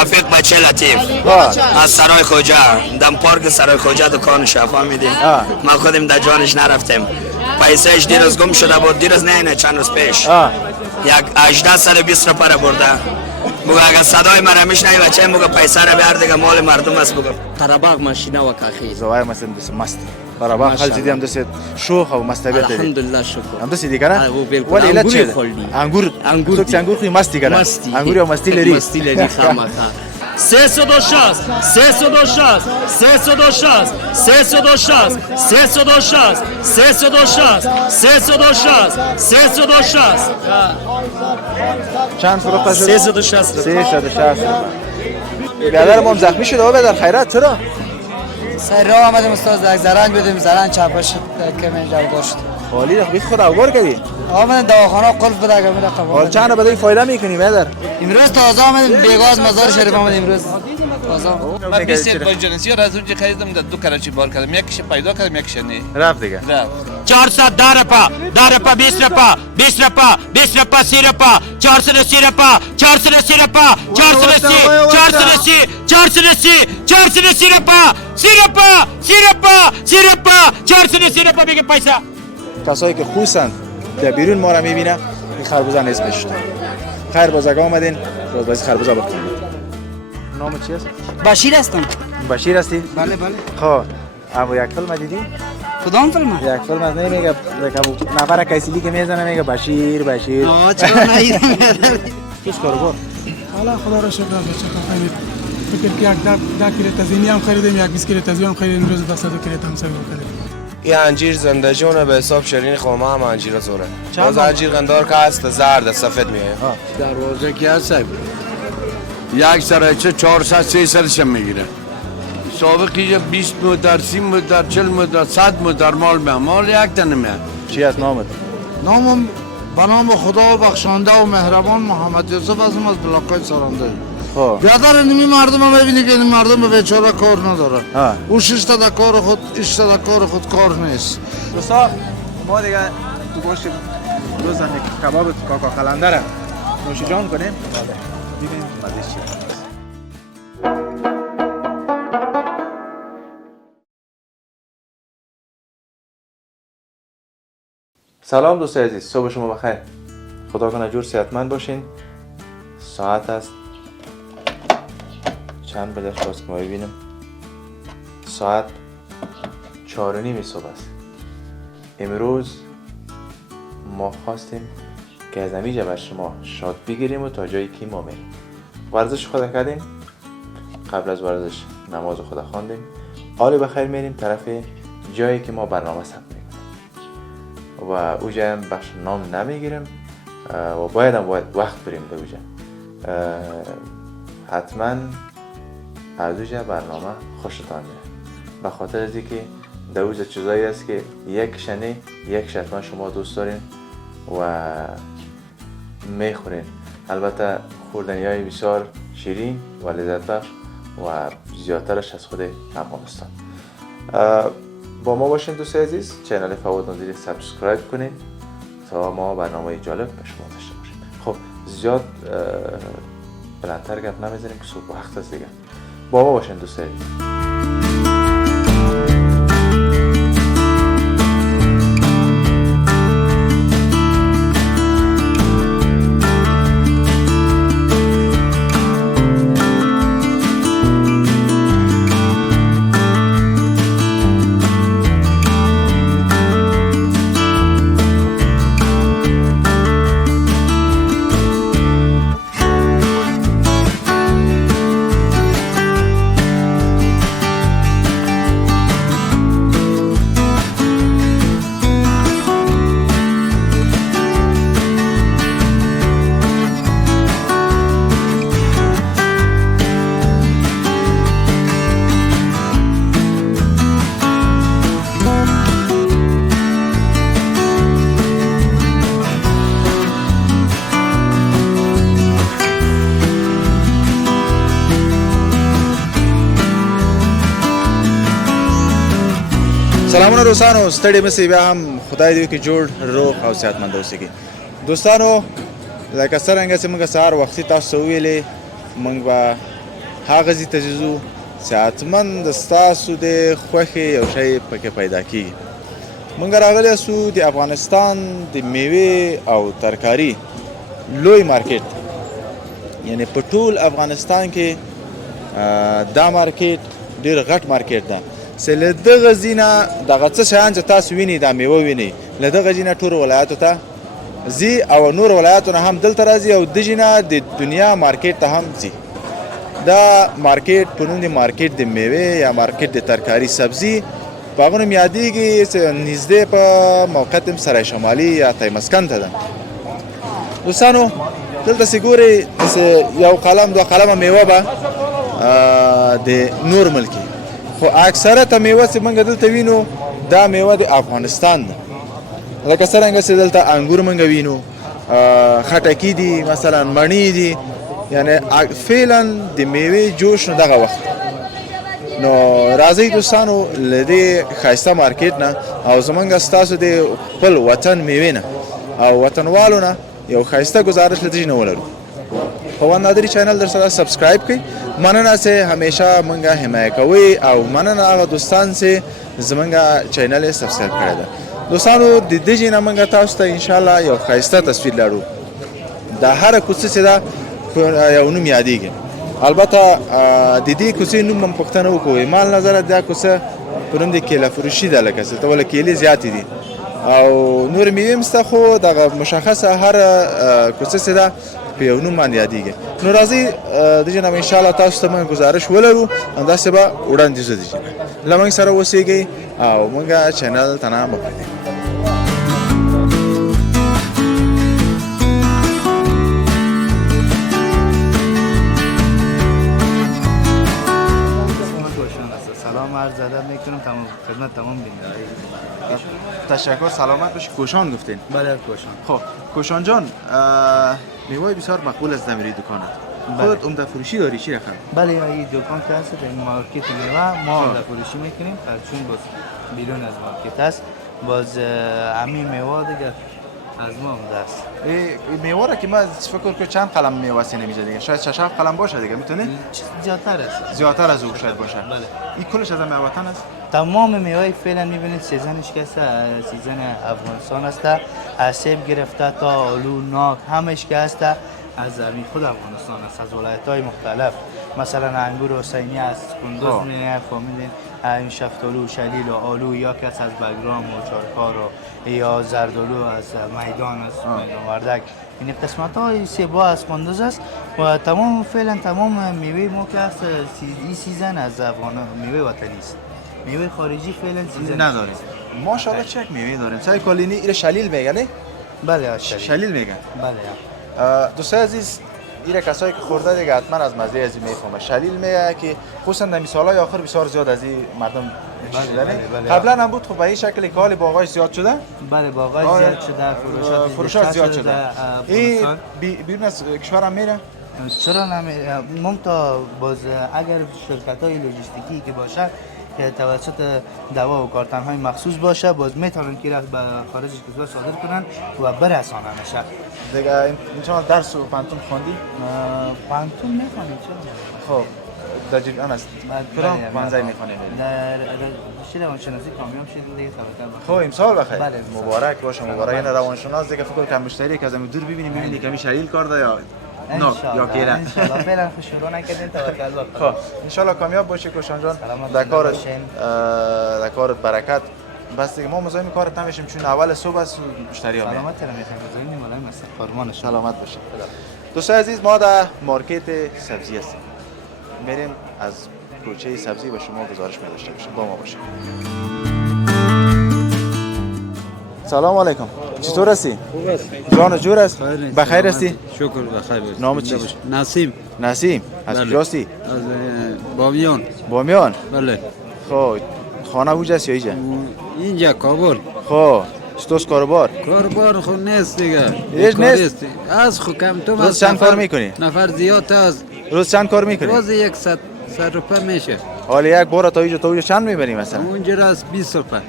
رفیق بچه لطیف از سرای خوجا دم پارک سرای خوجا دکان شفا میدی. ما خودم در جانش نرفتیم. پیسهش دیروز گم شده بود. دیروز نه چند روز پیش یک 18 سال 20 نفر برده. بگو اگر صدای من میشنوی بچه بگو پیسه رو بیار دیگه مال مردم است. بگو قرباغ ماشینا و کاخی زوای مثلا دست مست قرباغ خل زیدی هم دست شوخ و مستبیت داری الحمدلله شکر هم دست دیگه نه ولی علت چیه انگور تو انگور خوی مستی کنه انگور یا مستی لری مستی لری خامخا 360 360 360 360 360 360 360 360 چند فروخته شد 360 360 برادر ما زخمی شده و در خیرات چرا سر راه آمدیم استاد یک زرنگ بدیم زرنگ چپش کم اینجا داشت حالی رخ خود اوگار کردی آمدن دواخانه قلف بده که میره قبول حال چند بدی فایده میکنی برادر امروز تازه آمدیم بیگاز مزار شریف آمدیم امروز تازه من 20 با جنسی را از اونجا خریدم در دو کراچی بار کردم یکیش پیدا کردم یکیش نه رفت دیگه رفت 400 10 رپا 20 رپا 20 رپا 20 رپا 30 رپا 430 رپا 430 رپا 430 430 430 430 رپا 30 رپا 30 رپا 30 رپا 430 رپا بگه پیسه. کسایی که خوشند در بیرون ما را میبینه این خربوزه نیست بشت خیر بازگاه آمدین باز بازی خربوزه بخوریم. نام چی است؟ بشیر هستم. بشیر هستی؟ بله بله. خب اما یک فیلم دیدی؟ کدام فیلم؟ یک فیلم از نمیگه نفر کیسیلی که میزنه میگه بشیر بشیر چرا نیدم چیز کارو حالا خدا را شکر بچه خیلی فکر که یک 10 کیلو تزیینی هم خریدیم یک 20 کیلو تزیین هم خریدیم امروز 200 کیلو تمسک خریدیم. این انجیر زنده جونه به حساب شیرین خورما هم انجیر زوره. باز انجیر قندار که هست زرد سفید میایه. دروازه کی هست؟ یک سرچه 400 300 میگیره. سابقی 20 متر 30 متر 40 متر 100 متر مال یک تنه میاد. چی است نامت؟ نامم به نام خدا بخشنده و مهربان محمد یوسف هستم از بلاکای سرانده. خب بیادر نمی مردم هم ببینی که این مردم به بیچاره کار نداره. او 6 تا در کار خود 8 تا در کار خود کار نیست. دوستا ما دیگه تو گوشت روز کباب کاکا قلنده را نوش جان کنیم. ببینیم مزه چی است. سلام دوستای عزیز، صبح شما بخیر. خدا کنه جور صحتمند باشین. ساعت است چند بده باز که ما ببینیم. ساعت 4:30 صبح است. امروز ما خواستیم که از همیشه بر شما شاد بگیریم و تا جایی که ما میریم. ورزش خدا کردیم. قبل از ورزش نماز خدا خواندیم. حال بخیر میریم طرف جایی که ما برنامه ثبت میکنیم و اوجا هم بخش نام نمیگیریم و باید وقت بریم به اوجا. حتما از اوجا برنامه خوشتان میاد به خاطر از اینکه در اوجا چیزایی است که یک شنه یک شتما شما دوست دارین و میخورین. البته خوردنی های بسیار شیرین و لذت بخش و زیادترش از خود افغانستان. با ما باشین دوستای عزیز. چینل فواد نظیری سابسکرایب کنین تا ما برنامه جالب به شما داشته باشیم. خب زیاد بلندتر گپ نمیزنیم که صبح وقت است دیگه. با ما باشین دوستای عزیز. سلامونه دوستانو، ستړي مې بیا هم خدای دې وکړي جوړ روغ او صحتمند اوسئ. دوستانو لکه څرنګه چې موږ سهار وختي تاسو ته ویلې موږ به هغه ځای ته چې ځو صحتمند ستاسو د خوښې یو شی پکې پیدا کېږي. موږ راغلی یاسو د افغانستان د میوې او ترکاري لوی مارکیټ، یعنی په ټول افغانستان کې دا مارکیټ ډېر غټ مارکیټ ده چې له دغه ځای نه دغه څه شیان چې تاسو وینئ دا میوه وینئ له دغه ځای نه ټولو ولایاتو ته ځي او نور ولایاتو نه هم دلته راځي او دغې نه د دنیا مارکیټ ته هم ځي. دا مارکیټ په نوم د مارکیټ د میوې یا مارکیټ د ترکاري سبزي په هغه نوم یادېږي چې نږدې په موقعیت سرای شمالي یا تیمسکن ته ده. دوستانو دلته چې ګورئ یو قلم دوه قلمه میوه به د نور ملکي، خو اکثرته میوه چې موږ دلته وینو دا میوه د افغانستان ده. لکه څرنګه چې دلته انګور موږ وینو، خټکي دي، مثلا مڼې دي، یعنی فعلا د میوې جوش نو دغه وخت. نو راځئ دوستانو له دې ښایسته مارکیټ نه او زموږ ستاسو د خپل وطن میوې نه او وطنوالو نه یو ښایسته ګزارش له دې نه ولرو. فوان نادری چینل در سره سبسکرایب کړئ. مننه چې همیشه موږ حمایه کوئ او مننه هغه دوستان چې زموږ چینل یې سبسکرایب کړی ده. دوستانو د دې ځای نه موږ تاسو ته انشاءالله یو ښایسته تصویر لرو. دا هره کوڅه چې ده یو نوم یادېږي. البته د دې کوڅې نوم هم پوښتنه وکړو، مال نظره دا کوڅه په نوم د کیله فروشي ده، لکه چې ته ولې کیلې زیاتې دي او نور میوې هم شته، خو دغه مشخصه هره کوڅه چې ده په یو نوم باندې یادېږي. نو راځئ دغې نه به انشاءالله تاسو ته موږ گزارش ولرو، همداسې به وړاندیز د دې له موږ سره اوسېږئ او موږ چینل ته نه مخکې. سلام عرض ادب میکنم تمام خدمت تمام بیننده. تشکر، سلامت باشی. کوشان گفتین؟ بله کوشان. خب کوشان جان، میوه بسیار مقبول است در دکانت. خودت عمده فروشی داری چی رقم؟ بله این دکان که هست این مارکت میوه ما عمده فروشی میکنیم، چون باز بیرون از مارکت است، باز همین میوه دیگه از ما عمده است. این میوه را که ما فکر کنم چند قلم میوه سی نمیشه دیگه، شاید 6 قلم باشه دیگه، میتونه؟ زیادتر است. زیادتر از او شاید باشه. بله. این کلش از میوه وطن است؟ تمام میوه فعلا میبینید سیزنش که سیزن افغانستان است، از سیب گرفته تا آلو، ناک همش که است از زمین خود افغانستان است، از ولایت‌های مختلف. مثلا انگور حسینی است، کندوز می‌آید، فهمیدین این شفتالو، شلیل و آلو یا کس از بگرام و چارکار و یا زردالو از میدان است، میدان وردک. این قسمت‌های سیب‌ها از کندوز است و تمام فعلا تمام میوه ما که است این سیزن از افغان میوه وطنی است. میوه خارجی فعلا سیزن نداریم. ماشاءالله چه میوه داریم. سعی کالینی این شلیل میگن نه؟ بله شلیل میگن. بله. دوستان عزیز، این کسایی که خورده دیگه حتما از مزه از این میفهمه. شلیل میگه که خصوصا در سالهای آخر بسیار زیاد از این مردم چیزی قبلا هم بود. خب به این شکل که حال باغاش زیاد شده؟ بله باغاش زیاد شده، فروشات زیاد شده. این بیرون از کشور هم میره؟ چرا نمیره؟ ممتا باز اگر شرکت‌های لوجستیکی که باشه که توسط دوا و کارتن‌های مخصوص باشه، باز میتونن که رفت به خارج کشور صادر کنن و برساننش. دیگه اینجا درس و پانتون خوندی؟ پانتون میخونی چرا؟ خب در جریان است. کدام پانزای میخونی؟ در رشته روانشناسی کامیاب شدیم دیگه توکل. خب امسال بخیر. بله. مبارک باشه. مبارک. این روانشناس دیگه فکر کنم مشتری که از دور ببینیم کمی شلیل کرده یا نه یا کیره. ان شاء الله فعلا شروع نکردین توکل بر خدا. خب ان شاء الله کامیاب باشی کوشان جان. در کارت برکت. بس دیگه ما مزاحم کارت نمیشیم چون اول صبح است مشتری ها میان. سلامت میخوام بزنیم ملایم است. قربان سلامت باشید. دوستان عزیز، ما در مارکت سبزی هستیم. میریم از کوچه سبزی به شما گزارش می‌داشته باشیم. با ما باشید. سلام علیکم. چطور هستی؟ خوب است. جان جور است؟ بخیر هستی؟ شکر بخیر باشی. نام چیست؟ نسیم. نسیم. از کجاستی؟ از بامیان. بامیان؟ بله. خب خانه کجاست یا اینجا؟ اینجا کابل. خب چطور کاروبار؟ کاروبار خود نیست دیگه. هیچ نیست. از خود کم تو روز چند کار میکنی؟ نفر زیاد است. روز چند کار میکنی؟ روز 100 روپیه میشه. حالا یک بار تا اینجا چند میبری مثلا؟ اونجا راست 20 روپیه.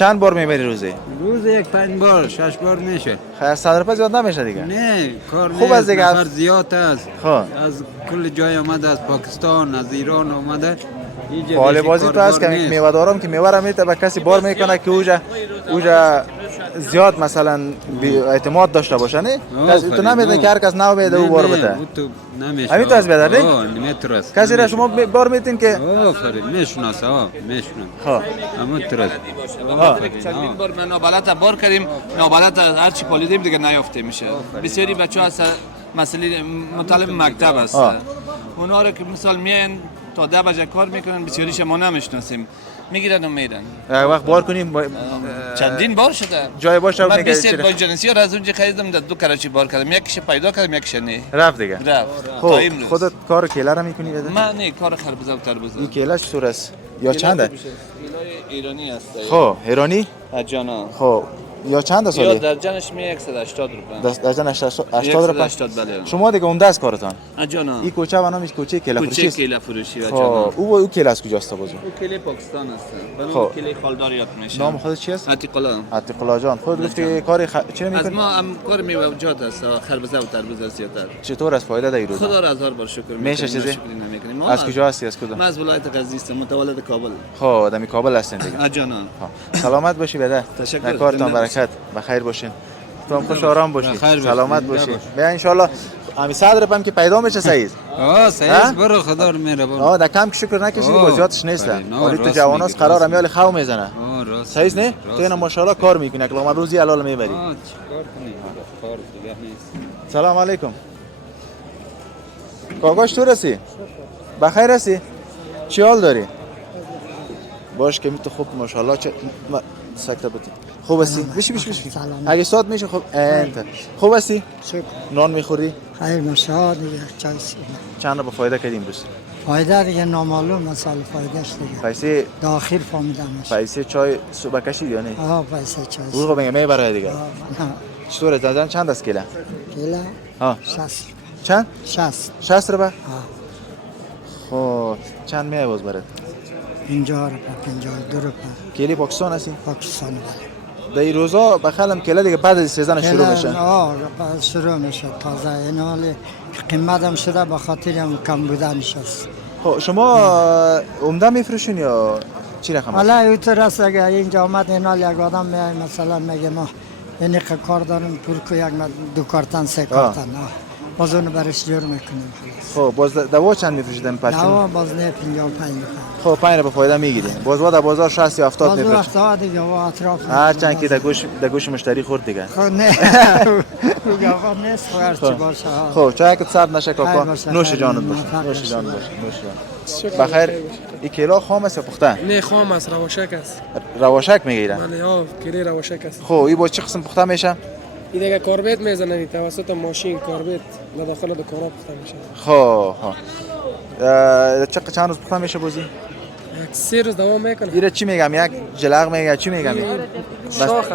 چند بار میبری روزی؟ روز یک 5 بار 6 بار میشه. خیر 100 روپیه زیاد نمیشه دیگه. نه کار خوب است دیگه. نفر زیاد است. خب از کل جای آمده، از پاکستان، از ایران آمده. فال بازی تو هست که میوه دارم که میوه را میته به کسی بار میکنه که اوجا زیاد مثلا اعتماد داشته باشه نه. تو نمیده که هر کس نو بده او بار بده. تو نمیشه. همین تو از بدر نه؟ نمیترس. کسی را شما بار میتین که آفرین میشناسه میشناسه. خب اما ترس. چندین بار من نابلد بار کردیم، نابلد هر چی پالیدیم دیگه نیافته میشه. بسیاری بچه‌ها هست مسئله مطالب مکتب است. اونا رو که مثال میان تا 10 بجه کار میکنن، بسیاریش ما نمیشناسیم، میگیرن و میرن. وقت بار کنیم چندین بار شده جای باشه من 20 با جنسی ها از اونجا خریدم، در 2 کراچی بار کردم، یکیش پیدا کردم یکیش نه رفت دیگه. رفت. خب خودت کار کیله را میکنی بده؟ من نه کار خربزه و تربوزه. این کیله چطور است یا چنده؟ کیله ایرانی است. خب ایرانی؟ اجانا. خب یا چند سالی؟ یا درجنش می 180 روپیه. درجن 80 روپیه. 180 بله. شما دیگه عمده است کارتان. اجانا. این کوچه و نامش کوچه کیله فروشی است. کوچه کیله فروشی خب اجانا. او کیله از کجاست بازو؟ او کیله پاکستان است. خب. برای کیله خالداریات میشه. نام خودت چی است؟ عتیق‌الله. عتیق‌الله جان. خود گفتی کاری چی میکنی؟ از ما هم کار میوجات است، خربزه و تربوز زیادتر. چطور است فایده در روز؟ خدا را هزار بار شکر میکنیم. میشه چیزی؟ نمیکنیم. از کجا هستی از کدوم؟ من از ولایت غزنی هستم، متولد کابل. خب آدمی کابل هستین دیگه. اجانا. سلامت باشی بده. تشکر. کارتان برکت. بخیر باشین. تو هم خوش آرام باشی. سلامت باشی. بیا ان شاء الله همین 100 روپیم که پیدا میشه سعید. صحیح برو خدا رو مهربان. در کم که شکر نکشیدی بازیاتش نیست. ولی تو جواناس قرار میال خو میزنه. صحیح نه؟ تو اینا ماشاءالله کار میکنی که لامر روزی حلال میبری. چیکار کنی؟ کار دیگه نیست. سلام علیکم. کاکاش تو رسی؟ بخیر هستی؟ چی حال داری؟ باش که تو خوب ماشاءالله چه سکته بودی. خوب هستی؟ بشی. اگه ساعت میشه خوب انت. خوب هستی؟ نان میخوری؟ خیر مشاهد دیگه چای چند رو با فایده کردیم روز؟ فایده دیگه نامعلوم مثلا فایدهش دیگه پیسه داخل فهمیدم پیسه چای صبح کشید یا نه؟ پیسه چای او بگم میبره دیگه. چطوره زدن چند است کیله؟ کیله 60 چند؟ 60 روپیه؟ خب چند میای باز برات؟ 50 روپیه 52 روپیه. کیله پاکستان هستی؟ پاکستان بله. در این روزا بخالم کیله دیگه بعد از سیزن شروع میشه. شروع میشه تازه این حالی قیمت هم شده به خاطر هم کم بودنش است. خب شما عمده میفروشین یا چی رقم است؟ حالا اینطور است اگه اینجا آمد این حال یک آدم میای مثلا میگه ما این کار دارم پورکو یک 2 کارتن 3 کارتن باز اونو برش جور میکنیم. خب باز دوا چند میفروشیدن پشتون؟ دوا باز نه 55 میخوام. خب 5 رو به فایده میگیرین. باز در بازار 60 یا 70 میفروشین. باز وقتا دیگه و اطراف هر چند که در گوش مشتری خورد دیگه. خب نه گاوا نیست هر چی باشه. خب چای که سرد نشه کاکا نوش جانت باشه. نوش جان باشه. بخیر این کیلا خام است یا پخته؟ نه خام است، رواشک است. رواشک میگیرن؟ بله کیله رواشک است. خب این با چه قسم پخته میشه؟ این دیگه کاربیت میزنن توسط ماشین کاربیت داخل دکان پخته میشه. خب چند روز پخته میشه بازی؟ 3 روز دوام میکنه. ایره چی میگم یک جلق میگه چی میگم؟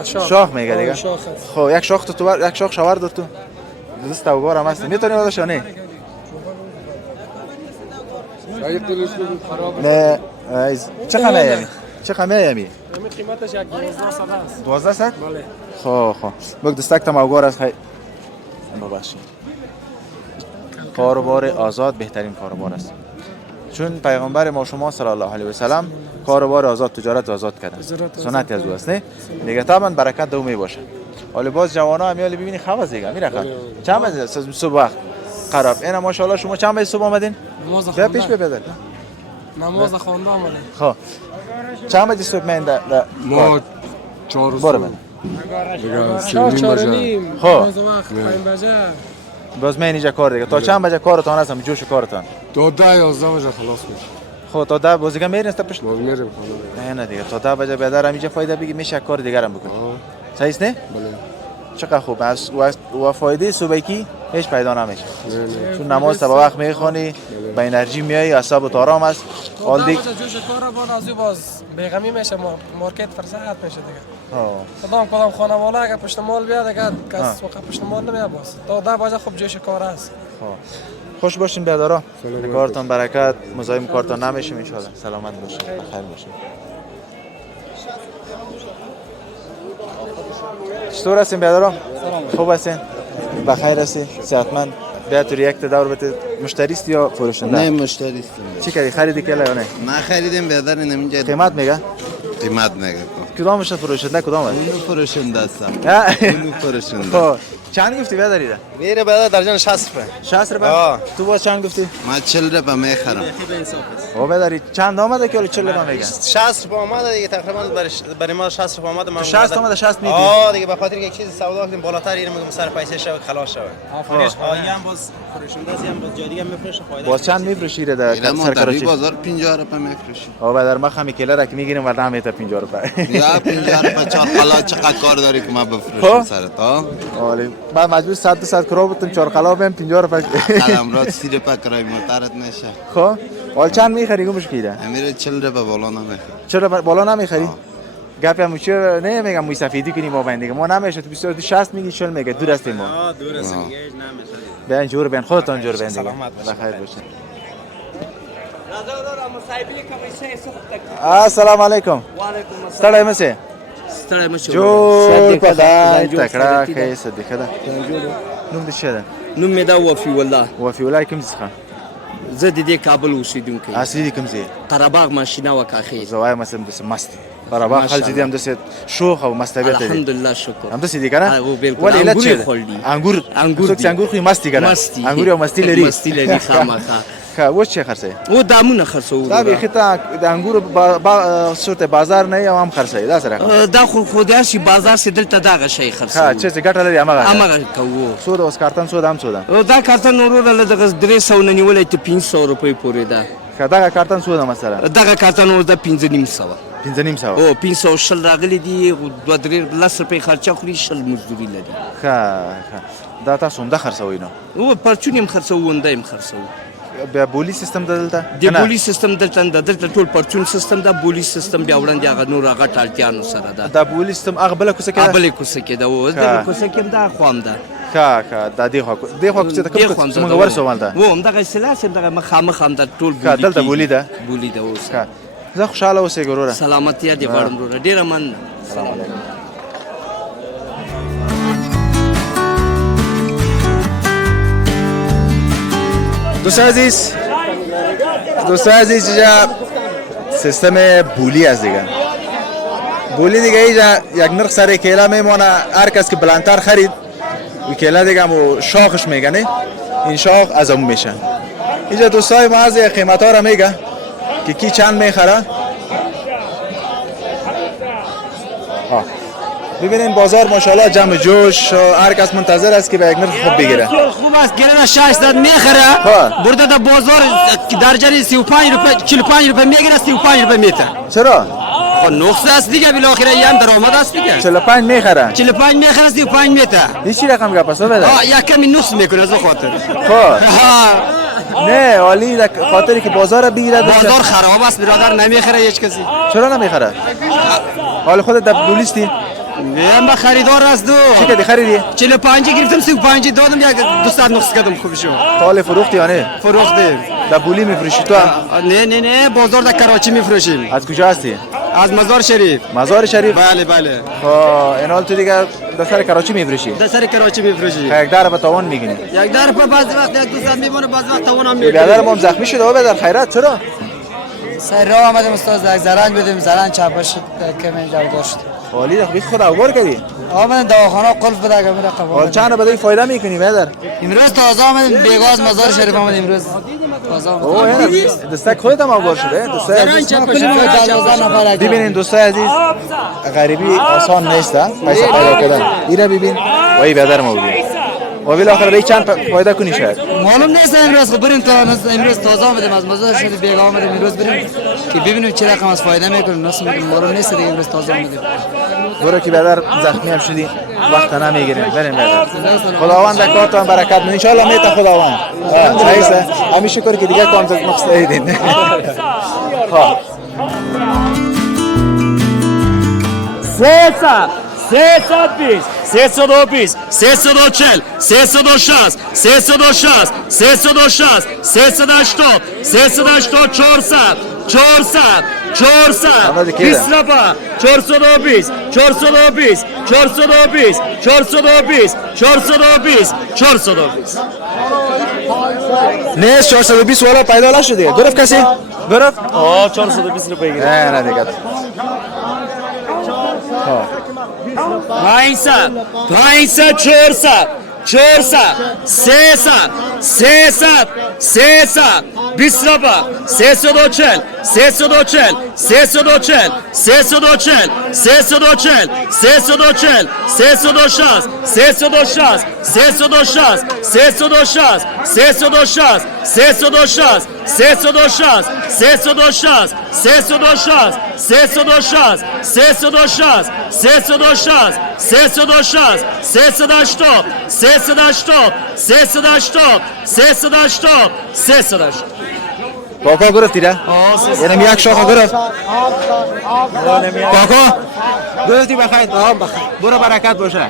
شاخ میگه دیگه. خب یک شاخ تو یک شاخ شاور دار تو. دست اوگار هم هست. میتونی وداش نه؟ نه چقدر میامی؟ قیمتش 1200 است. 1200 است؟ بله. خب بگو دستک تام اوگار است. ببخشید. کاروبار آزاد بهترین کاروبار است. چون پیغمبر ما شما صلی الله علیه و سلم کاروبار آزاد تجارت آزاد کردن. سنت از او است نه؟ دیگه طبعا برکت دو می باشه. حالا باز جوانا هم میال ببینی خواص دیگه میرخه. چند بجه صبح وقت خراب. اینا ماشاءالله شما چند بجه صبح آمدین؟ بیا پیش ببر. نماز خوانده آمده. خب چند بجه صبح من ما 4 برو من. چهار نیم. خب وقت 5 بجه. باز من اینجا کار دیگه تا چند بجه کارتان هستم جوش کارتان؟ تا 10 11 بجه خلاص میشه. خب تا 10 بازیگه میرین است پشت؟ باز میریم خانه. نه دیگه تا 10 بجه بیادر اینجا فایده بگی میشه کار دیگه هم بکنی. صحیح است نه؟ بله. چقدر خوب است و فایده صبحی کی هیچ پیدا نمیشه. چون نماز به وقت میخونی با انرژی میای اعصابت آرام است. حال دیگه جوش کار بعد از باز بیغمی میشه مارکت فرصت میشه دیگه. کدام خانواده اگه پشت مال بیاد دیگه کس وقت پشت مال نمیاد باز. تا 10 بجه خوب جوش کار است. خوش باشین بیادرا. کارتون برکت مزاحم کارتون نمیشیم ان شاء الله. سلامت باشین. بخیر باشین. چطور هستین بیادرم؟ خوب هستین؟ بخیر هستین؟ صحتمند؟ بیاتور یک دور بده مشتریست یا فروشنده؟ نه مشتریست. چی کردی؟ خریدی که یا نه؟ ما خریدیم بیادر اینجا. قیمت میگه؟ قیمت میگه. کدامش فروشنده کدام است؟ اونو فروشنده هستم. اونو فروشنده. خب چند گفتی بیادری ده؟ میره بیادر درجان 60 روپیه. 60 روپیه؟ تو باز چند گفتی؟ ما 40 روپیه میخرم. او بیادری چند آمده که 40 روپیه میگن؟ 60 روپیه آمده دیگه تقریبا برای ما 60 روپیه آمده. 60 آمده 60 میدی؟ دیگه به خاطر یک چیز سودا کردیم بالاتر اینو میگم سر پیسه شو خلاص شو. آفرین. هم باز فروشنده هم باز جای دیگه میفروشه فایده. باز چند میفروشی ده سرکارچی؟ بازار 50 روپیه میفروشی. او بیادر ما خمی کیلا را که میگیریم وردا میته 50 روپیه. یا 50 روپیه چقدر کار داری که ما بفروشیم سرت ها؟ آره من مجبور 100 کرا بودم چارقلا بهم 50 روپیه. امروز 30 روپیه کرای موترت میشه. خب حال چند میخری گمش کیده؟ امیر 40 روپیه بالا نمیخری. چرا بالا نمیخری؟ گپی هم چه نه میگم موی سفیدی کنی ما بندگی ما نمیشه تو 22 60 میگی 40 میگه دور است ما. دور است نمیشه. بیان جور بیان خودتون جور بیان دیگه. بخیر باشین. السلام علیکم. ستړی مشه. ستړی مشه. جوړ پدای تکړه کې صدقه ده. نوم دې څه ده؟ نوم مې دا وفي والله. وفي الله کوم څه؟ زه د دې کابل اوسیدونکی یم. اصلي کوم ځای؟ قرهباغ ماشینه وکاخې. زوایم مثلا د مست. قرهباغ خل دې هم د شوخ او مستبیت دي. الحمدلله شکر. هم د سې دي کنه؟ او بالکل. ولې علت څه؟ انګور. انګور دي. انګور خو مستی کنه؟ انګور یو مستی لري. مستی لري خامخا. ها و چه خرڅه؟ و دامونه خرڅو. دا به خطا د انګور صورت بازار نه یو هم خرڅه دا سره. دا خو داسې بازار سي دلته دغه شی خرڅو. ها چې ګټه لري هغه کوو. سود اوس کارتن سود هم سود. دا کارتن ورور له دغه 300 نه نیولې ته 500 روپۍ پورې ده. دا کارتن سود مثلا. دغه کارتن ور ده 5.500. 5.500 او 500 شل راغلي دي 2 روپۍ خرچه خوري شل مزدوري لري. ها دا تاسو هم د خرڅوي نو. او پرچون هم خرڅو ونده هم خرڅو. بیا بولی سیستم دلته د بولی سیستم دلته ټول پرچون سیستم دا بولی سیستم بیا وړاندې هغه نور هغه ټالتیانو سره ده. دا بولی سیستم هغه بل کوڅه کې ده. بل کوڅه کې ده او د کوڅه کې دا خوام ده. کا دا دی خو چې د کوم څه موږ ورسو ولته. و هم دغه سلاسه دغه مخامخ هم د ټول بولی. دلته بولی ده. بولی ده اوس. زه خوشاله اوسې ګوره. سلامتی دې غواړم ورور. ډیره من. سلام علیکم. دوستان عزیز اینجا سیستم بولی است دیگه. بولی دیگه اینجا یک نرخ سر کیلا میمونه. هر کس که بلندتر خرید این کیلا دیگه همو شاخش میگنه. این شاخ از اون میشه. اینجا دوستای ما از قیمت ها را میگه که کی چند میخره. ببینین بازار ماشاءالله جمع جوش. هر کس منتظر است که به یک نرخ خوب بگیره. خوب است گرنا 600 میخره. برده در بازار درجه 35 روپیه 45 روپیه میگیره 35 روپیه میته. چرا؟ خب نقص است دیگه بالاخره هم درآمد است دیگه. 45 میخره. 45 میخره 35 میته. هیچ رقم گپ است بده. یک کمی نقص میکنه از خاطر. خب نه عالی خاطری که بازار بگیره. بازار خراب است برادر نمیخره هیچ کسی. چرا نمیخره؟ حال خودت در بولیستی؟ من خریدار از دو. چی کردی خریدی؟ 45 گرفتم 35 دادم یک 200 نقص کردم خوب شو. حال فروختی یا نه؟ فروخته. در بولی میفروشی تو هم؟ نه بازار در کراچی میفروشیم. از کجا هستی؟ از مزار شریف. مزار شریف؟ بله. خب این حال تو دیگه در سر کراچی میفروشی؟ در سر کراچی میفروشی. یک در به تاوان میگیری؟ یک در په بعض وقت یک 200 میمونه بعض وقت تاوان هم میگیره. برادر ما زخمی شده و در خیرات چرا؟ سر راه آمدیم استاد یک زرنج بدیم زرنج چپش کم اینجا داشت. حالی خود خود اوبار کردی؟ آمدن دواخانه قلف بده که میره قبول. حال چند بدی فایده میکنی برادر؟ امروز تازه آمدیم بیگاز مزار شریف آمدیم امروز. تازه اوه دستک خودت هم اوبار شده؟ زرنج چپش 12 نفر. ببینین دوستای عزیز غریبی آسان نیست پیسه پیدا کردن. اینا ببین وای برادر ما ببین. و بالاخره به چند فایده کنی شاید. معلوم نیست امروز خب بریم تا امروز تازه آمدیم از مزار شریف بیگا آمدیم امروز بریم که ببینیم چه رقم از فایده میکنه. نصف معلوم نیست دیگه امروز تازه آمدیم. برو که برادر زخمی هم شدی وقت نمیگیریم بریم برادر. خداوند کارتون برکت بده ان شاء الله میته خداوند. صحیح همیشه کاری که دیگه کام مقصد ایدین. خب 320 320 340 360 360 360 380 380 400 400 400 20 نفر 420 420 420 420 420 420 نیست 420 والا پیدا نشد دیگه گرفت کسی؟ گرفت؟ 420 رو بگیرید نه دیگه 500 500 400 400 300 300 300 20 نفر 340 340 340 340 340 340 360 360 360 360 360 360 360 360 360 360 360 360 360 380 380 380 380 380 کاکا گرفتی ده؟ یعنی یک شاخه گرفت کاکا گرفتی بخیر برو برکت باشه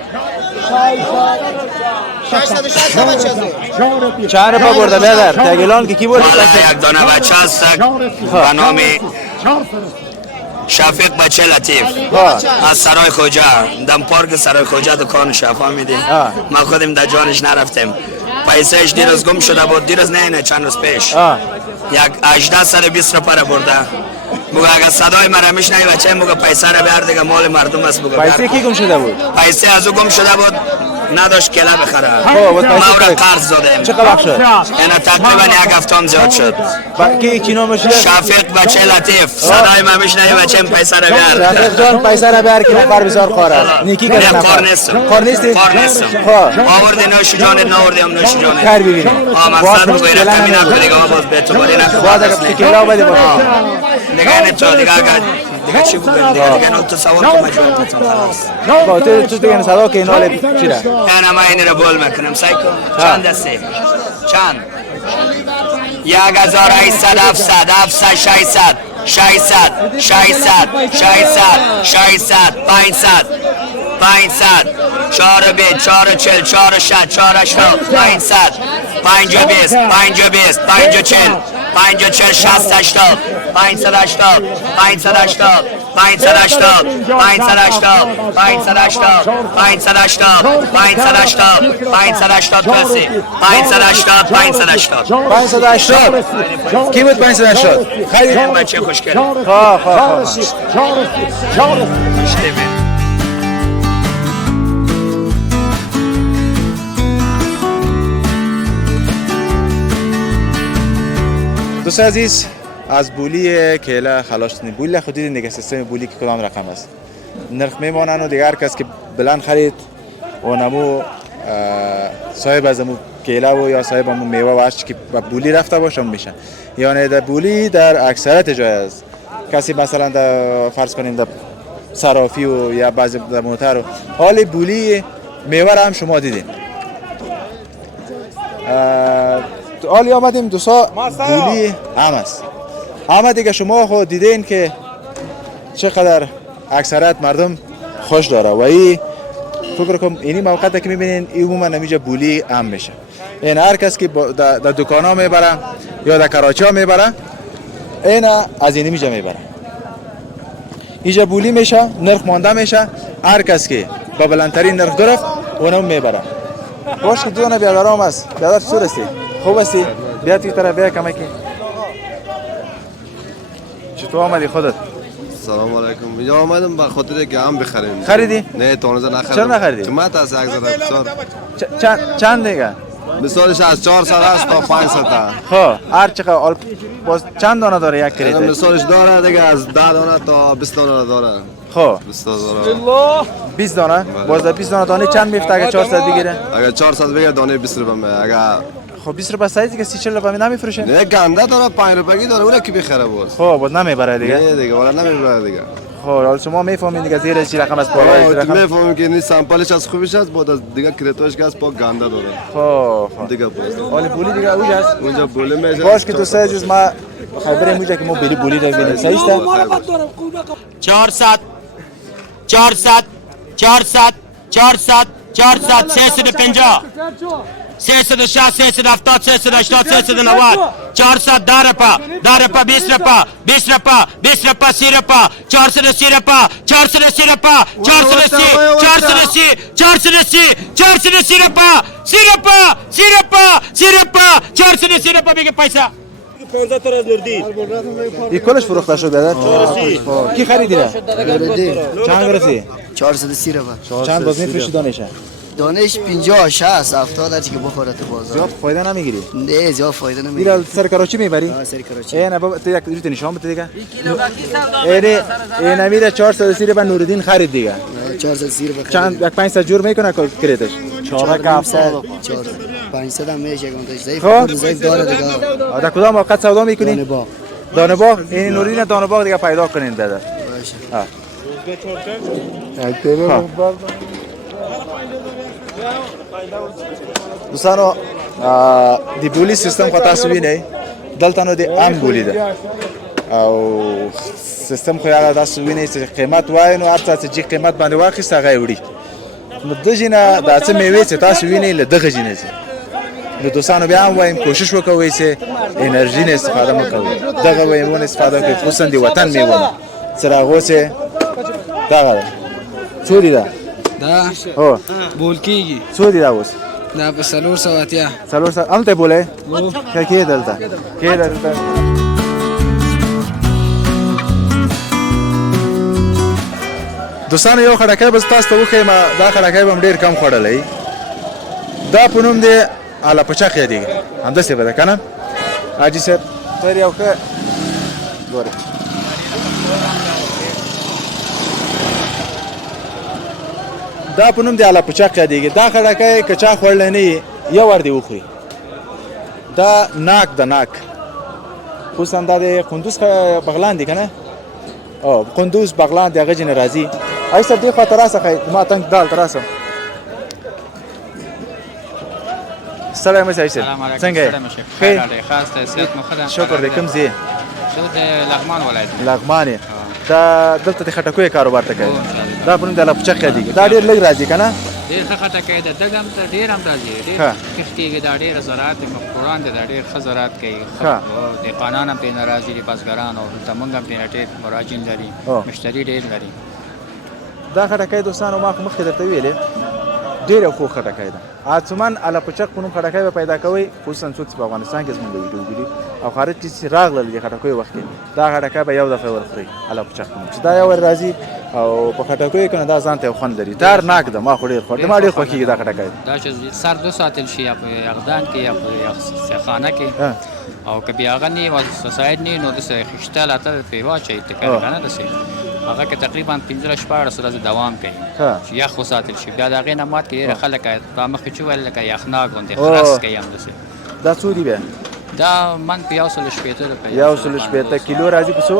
660 چهار پا برده بیادر تگلان که کی برده؟ یک دانه بچه هست به نام شفیق بچه لطیف از سرای خوجا دم پارک سرای خوجا دکان شفا میدیم ما خودم در جانش نرفتیم پیسهش دیروز گم شده بود دیروز نه چند روز پیش یک 1820 روپیه برده بگو اگر صدای مرا میشنوی بچه بگو پیسه رو بیار دیگه مال مردم است بگو پیسه کی گم شده بود؟ پیسه از او گم شده بود نداشت کلا بخره ما او را قرض دادیم چقدر شد؟ اینا تقریبا یک هفته زیاد شد کی نامش؟ شفیق بچه لطیف صدای ما میشنوی بچه پیسه رو بیار شفیق جان پیسه رو بیار که نفر بسیار خوار است نیکی کنه نفر خوار نیستم خوار نیستی؟ خوار نیستم آوردی نوش جانت ناوردی هم نوش جانت کار ببینیم مقصد بگوی رقمی نکنی دیگه ما باز بیتواری نکنی باید اگر تکیلا بده باشه دیگه اینه تو دیگه اگر دیگه چی بگویم دیگه نه تو سوال که مجبور بتون خلاص با تو دیگه صدا که اینال چی را؟ انا ما اینی رو بول میکنم سایکو چند دسته چند 1800 700 700 600 600 600 600 600 500 500 4 بیت 4 40 4 60 4 80 500 5 20 5 20 5 40 5 40 60 80 580 580 580 580 580 580 580 580 پسی 580 580 580 کی بود 580 خیلی بچه خوشگل دوست عزیز از بولی کیلا خلاص شدیم بولی خود دیدین دیگه سیستم بولی که کدام رقم است نرخ میمانن و دیگه هر کس که بلند خرید و نمو صاحب از امو کیلا و یا صاحب امو میوه و هرچی که بولی رفته باشم میشن یعنی در بولی در اکثریت جای است کسی مثلا در فرض کنیم در صرافی و یا بعضی در موتر و حال بولی میوه هم شما دیدین حالی آمدیم دوستا بولی هم است همه دیگه شما خود دیدین که چقدر اکثریت مردم خوش داره و این فکر کنم اینی موقعی که میبینین این عموما نمیجا بولی هم میشه این هر کس که در دکان ها میبره یا در کراچی ها میبره این از این میجا میبره اینجا بولی میشه نرخ مانده میشه هر کس که با بلندترین نرخ گرفت اونم میبره باش که دو بیادرام است بیادر چطور هستی؟ خوب هستی؟ بیا توی طرف بیا کمکی چطور آمدی خودت؟ سلام علیکم اینجا آمدم به خاطر که هم بخریم خریدی؟ نه تونزه نخریدم چرا نخریدی؟ قیمت از 1000 چند دیگه؟ مثالش از 400 است تا 500 تا خب هر چقدر باز چند دانه داره یک کریته؟ مثالش داره دیگه از 10 دانه تا 20 دانه داره خب 20 دانه 20 دانه؟ باز در 20 دانه چند میفته اگه 400 بگیره؟ اگه 400 بگیره دانه 20 روپیه میشه اگه خب 20 روپیه سایزی که 30 40 روپیه نمیفروشه؟ نه گنده داره 5 روپیه داره اون کی بخره باز خب باز نمیبره دیگه نه دیگه والا نمیبره دیگه خب حالا شما میفهمید دیگه زیر چی رقم است بالا رقم میفهمم که این سامپلش از خوبش است بعد دیگه کریتوش گاز پاک گنده داره خب دیگه باز ولی بولی دیگه اونجاست اونجا بولی میشه باش که دوست عزیز ما خبر میگه که ما بولی رو ببینیم صحیح است 400 400 400 400 400 350 360 370 380 390 400 10 رپا 10 رپا 20 رپا 20 رپا 20 رپا 30 رپا 480 رپا 480 رپا 480 480 480 480 رپا 30 رپا 30 رپا 30 رپا 480 رپا بگه پیسه 15 تا از نوردین این کلش فروخته شد برادر کی خریدی را چند گرفتی 430 رفت چند باز میفروشی دانشه دانش 50 60 70 هرچی که بخوره تو بازار زیاد فایده نمیگیری نه زیاد فایده نمیگیری میرال سر کراچی میبری سر کراچی نه بابا تو یک روز نشون بده دیگه این نمیره 430 با نوردین خرید دیگه 430 رفت چند یک 500 جور میکنه کریتش 470 500 هم میشه گندش خب ضعیف داره دیگه در کدام وقت سودا میکنی دانه باغ این نوردین دانه باغ دیگه پیدا کنین داده باشه دوستانو دی بولی سیستم خو تاسو وینئ دلته نو د عام بولی ده او سیستم خو هغه تاسو وینئ چې قیمت وایي نو هر څه چې قیمت باندې واخیست هغه وړي نو دغه نه د څه میوې چې تاسو وینئ له دغه جنې نو دوستانو بیا هم وایم کوشش وکوئ چې انرژي نه استفاده مه کوئ دغه میوو نه استفاده کوئ خصوصا د وطن میوو څراغو چې دغه ده څو دي ده دا هو بول کېږي څو دي دا اوس دا په 480 همته بولئ که کې دلته کې دلته دوستانو یو خټکی به تاسو ته وښیم دا خټکی به هم ډېر کم خوړلی دا په نوم دی اله پچق یادېږي همداسې به ده که نه حاجي صاحب تر یو ښه ګورئ دا په نوم د اله پچق یادېږي دا خټکی که چا خوړلی نه وي یو ور دې وخوري دا ناک د ناک خصوصا دا د قندوز بغلان دی که نه قندوز بغلان د هغه جنې راځي ای صاحب دې خوا ته راسه ښایي ما تنګ دال ته راسه ستړی مه شې څنګه یې ښه شکر دی کوم ځای لغمان یې دا دلته د خټکیو کاروبار ته کوي دا په نوم د اله پچق یادېږي دا ډېر لږ راځي که نه ډېر ښه خټکی ده دګ هم ډېر هم راځي ډېر کښت کېږي دا ډېر زراعت مفکوران دي دا ډېر ښه زراعت کوي دهقانان هم پرې راځي د بزګران او دلته موږ هم پرې ډېر مراجعین لري مشتري ډېر لري دا خټکی دوستانو ما خو مخکې درته ویلې ډېر خوږ خټکی ده عاصمان اله پچق په نوم خټکی به پیدا کوئ خصوصا څوک چې په افغانستان کې زموږ د ویډیو ګوري او خارج چې راغلل د خټکیو وخت کې دا خټکی به یو دفعه ورخورئ اله پچق په نوم چې دا یو ور راځي او په خټکیو کې نه دا ځان ته یو خوند لري دارناک ده ما خو ډېر خوښ ما ډېر خوښېږي دا خټکی دا چې سر دو ساتل شي یا په یخدان کې یا په یخخانه کې او که بیا هغه نه ساید نه نو داسې خیشتل اته پرې واچوئ تکل که نه داسې هغه کې تقریبا 15 شپاړس ورځې دوام کوي چې یخ وساتل شي بیا د هغې نه مات کې ډېره خلک را مخکې چې وویل لکه یخناک غوندې خرس کوي همداسې دا څو دي بیا دا من په 160 روپۍ 160 کیلو راځي په څو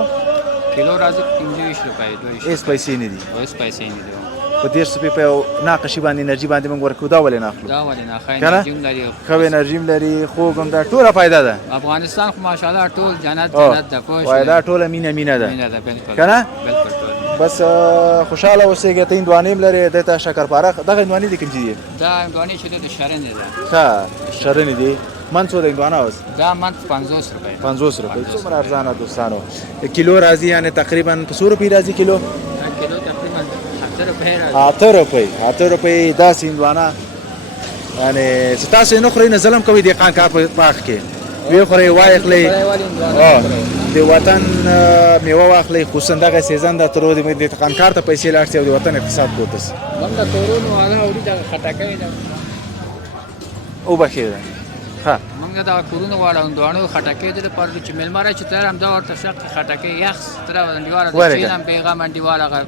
کیلو راځي 25 روپۍ 22 هېڅ پیسې نه دي هېڅ پیسې نه دي په 10 روپۍ په یو ناقشي باندې انرژي باندې موږ ورکوو دا ولې نه اخلو دا ولې نه ښه انرژي هم لري ښه انرژي هم لري خوږ هم ده ټوله فایده ده افغانستان خو ماشاءالله ټول جنت جنت ده پوه شئ دا ټوله مینه ده بالکل که نه بالکل بس خوشحاله اوسېږئ ته هندوانې هم لرې دې ته شکرپاره دغه هندوانې دي کوم چې دي دا هندوانې چې د شرنې ده ښه شرنې دي من څو د هندوانه اوس دا من 50 روپۍ 50 روپۍ څومره ارزانه دوستانو کیلو راځي یعنې تقریبا په 100 روپۍ راځي کیلو کیلو تقریبا 8 روپۍ داسې هندوانه یعنې چې تاسو یې نه خورئ نه ظلم کوئ دهقان کار په باغ کې ویې خورئ واخلئ د وطن میوه واخلئ خصوصا دغه سیزن ده تر د دهقان کار ته پیسې لاړ شي او د وطن اقتصاد پورته شي موږ د کورونو والا وړي دغه خټکی ده وبخښئ ښه موږ د کورونو والا هندوانو خټکی ده لپاره چې میلمه راشي ته هم دا ورته شق خټکی یخ تر انډیواله د چین هم پیغام انډیواله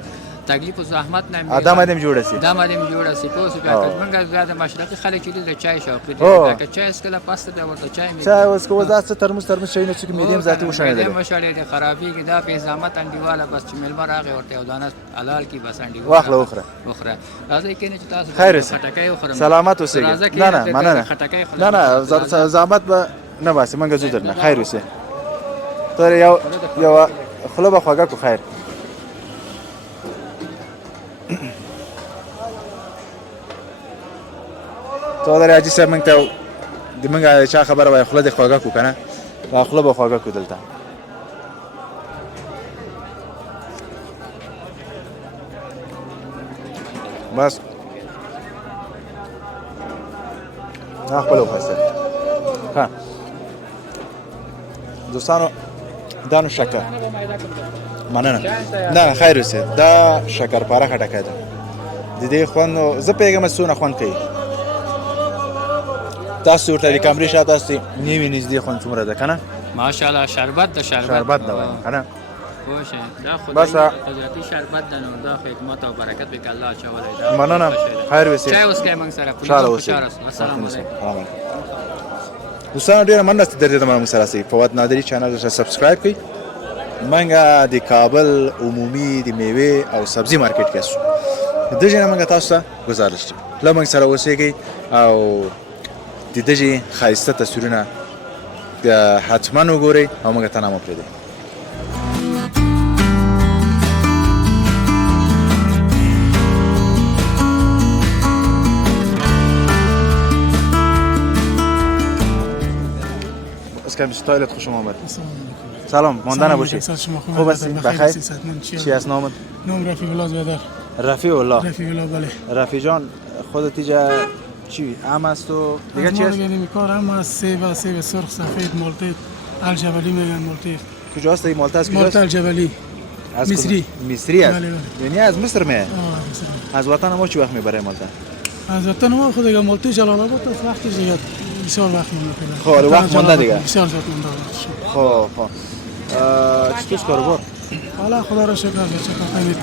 تکلیف و زحمت نه دا مادم جوړه سي دا مادم جوړه سي په اوسه کې موږ زیاده مشرقي خلک چې د چای شوق دي که چای اسکله پاسته به ورته چای می چای اوس کو دا څه ترموز شي نه چې میډیم ذاتي وشاله ده مشاله دي خرابي کې دا په زحمت انډیواله بس چې ملمه راغی ورته او دانه حلال کی بس انډیواله واخله اخره راځي کې نه چې تاسو خټکای وخورم سلامت اوسئ نه مننه نه زحمت به نه باسي منګه زو درنه خیر اوسئ تر یو خلوبه خوګه کو خیر تو داری عجیب من تا دیمنگ چه خبره وای خلد خواگا کو کنه داخله با خواگا کو دلتا بس نه خپل وخسته ها دوستانو دانو شکر مننه نه خیر اوسه دا شکر پاره خټکه ده د دې خوند زه پیغام سونه خوند کوي تاسو ورته د کمرې شاته تاسو نیوی نږدې خوند څومره ده کنه ماشاءالله شربت ده شربت ده کنه باشه دا خدای بس قدرتی شربت ده نو دا خدمت او برکت به الله چوله ده مننه خیر وسه چای اوس کې موږ سره خوشاله السلام علیکم دوستانو ډیره مننه چې درته موږ سره سي فواد نادری چینل ته سبسکرایب کړئ منګه د کابل عمومي د میوه او سبزی مارکیټ کې اسو د دې نه منګه تاسو ته گزارش لا موږ سره اوسېږئ او د دې خاصه تصویرونه حتما وګورئ او موږ ته نامو پرې اسکم ستایلت خوش آمد سلام ماندن باشی خوب هستی بخیر چی است نامت نام رفیع الله زبدر رفیع الله بله رفیع جان خودت اینجا چی ام است و دیگه چی است دیگه کار هم است سیب سرخ سفید مالته الجبلی میگن مالته کجاست این مالته است مالته الجبلی مصری است یعنی از مصر میاد از وطن ما چی وقت میبره مالته از وطن ما خود دیگه مالته جلال آباد وقتی دیگه بسیار وقت مونده خب وقت مونده دیگه بسیار زیاد مونده خب چطور کاروبار حالا خدا را شکر کنید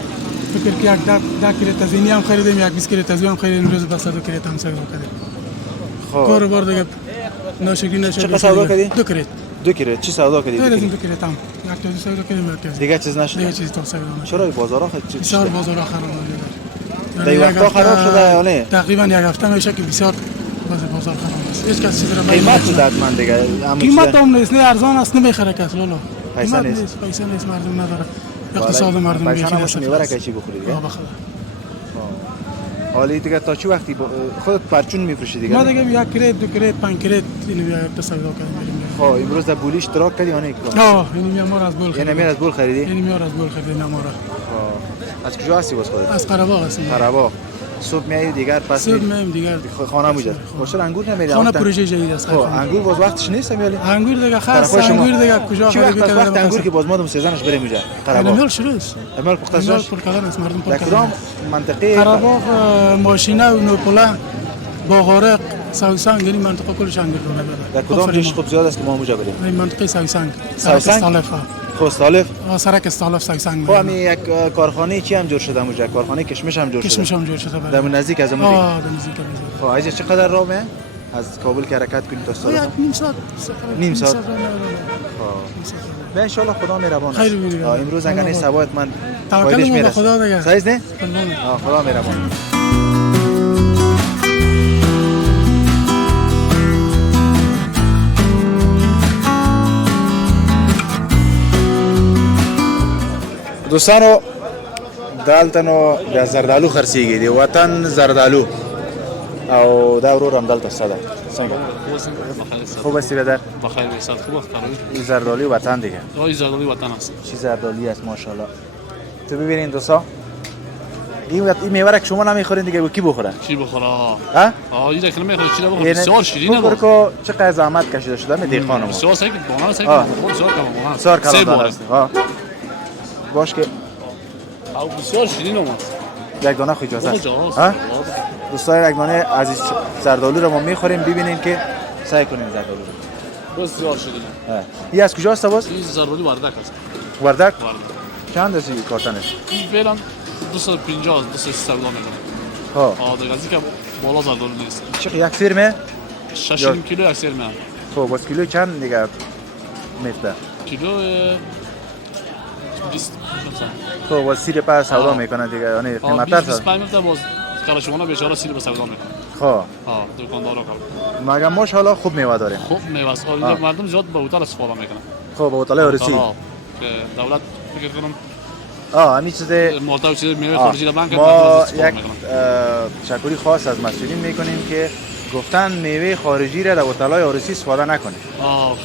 فکر که یک ده کیلو تزیینی هم خریدیم یک 20 کیلو تزیین هم خریدیم روز به 100 کیلو هم سودا کردیم خب کاروبار دیگه ناشکری نشد چقدر سودا کردی 2 کیلو چی سودا کردی غیر از 2 کیلو هم یک تازه سودا کردیم دیگه چیز نشد دیگه چیز تا سودا نشد چرا بازارها بسیار بازارها خراب شده در وقتا خراب شده یا نه تقریبا یک هفته میشه که بسیار بازار خراب است هیچ کس چیز را قیمت چقدر من دیگه قیمت هم نیست نه ارزان است نمیخره کس لولو پیسه نیست مردم نداره اقتصاد مردم پیسه نماشه میبره که چی بخوری دیگه بخدا حالی دیگه تا چی وقتی خودت پرچون میفروشی دیگه ما دیگه یک کرید 2 کرید 5 کرید اینو بیا تصدیق کردیم خب امروز در بولیش اشتراک کردی یا نه اینو میام از بول خریدی از بول خریدی اینو میام از بول خریدی نمارا از کجا هستی واسه خودت از قره‌باغ هستم قره‌باغ صبح میای دیگر پس صبح میام دیگر خانه میاد خوشل انگور نمیاد خانه پروژه جدید است خب انگور باز وقتش نیست میالی انگور دیگه خاص انگور دیگه کجا خریدی وقت انگور که باز مادم سیزنش بریم اونجا قره‌باغ امال شروع است امال پختش پر کردن است مردم پر کدام منطقه قره‌باغ ماشینه و نوپله باغارق ساوسنگ یعنی منطقه کلش انگور در کدام جش خوب زیاد است که ما اونجا بریم این منطقه ساوسنگ استالف سرک استالف ساوسنگ خب همین یک کارخانه چی هم جور شده اونجا کارخانه کشمش هم جور شده در نزدیک از اونجا در نزدیک خب اینجا چقدر راه میه از کابل که حرکت کنید تا استالف نیم ساعت به ان شاء الله خدا مهربان است امروز اگر این ثوابت من توکل به خدا دیگه سایز نه خدا مهربان دوستانو دالتنو د زردالو خرڅیږي دی وطن زردالو او دا ورور هم دلته ساده څنګه خوب است بدر بخیر بسات خوب این زردالو وطن دیگه این زردالو وطن است چی زردالی است ماشاءالله تو ببینید دوستا این میوه را که شما نمیخورین دیگه کی بخوره چی بخوره ها این دیگه نمیخوره چی بخوره بسیار شیرینه بخور که چقدر زحمت کشیده شده می دیخانم بسیار سعی بانه سعی بسیار کلام است باش که او بسیار شیرین اومد یک دانه خوی اجازه است دوستان یک دانه از زردالو رو ما میخوریم ببینیم که سعی کنیم زردالو رو بسیار شیرینه این از کجا است باز؟ این زردالو وردک است وردک؟ چند است این کارتنش؟ این فعلا 250 230 میکنه ها دیگه از اینکه بالا زردالو نیست چه یک سرمه؟ 6 کیلو یک سرمه خب باز کیلو چند دیگه میفته؟ کیلو 20 خب باز سیر پس سودا میکنه دیگه یعنی قیمت‌تر 25 میفته باز کارشونه بیچاره سیر به سودا میکنه خب دکاندارا کار مگه ماشاءالله خوب میوه داره خوب میوه است اینجا مردم زیاد به هتل استفاده میکنن خب به هتل اوریسی که دولت فکر کنم همین چیز مالتا چیز میوه خارجی را بانک ما یک شکری خاص از مسئولین میکنیم که گفتن میوه خارجی را در هتل‌های عروسی استفاده نکنه.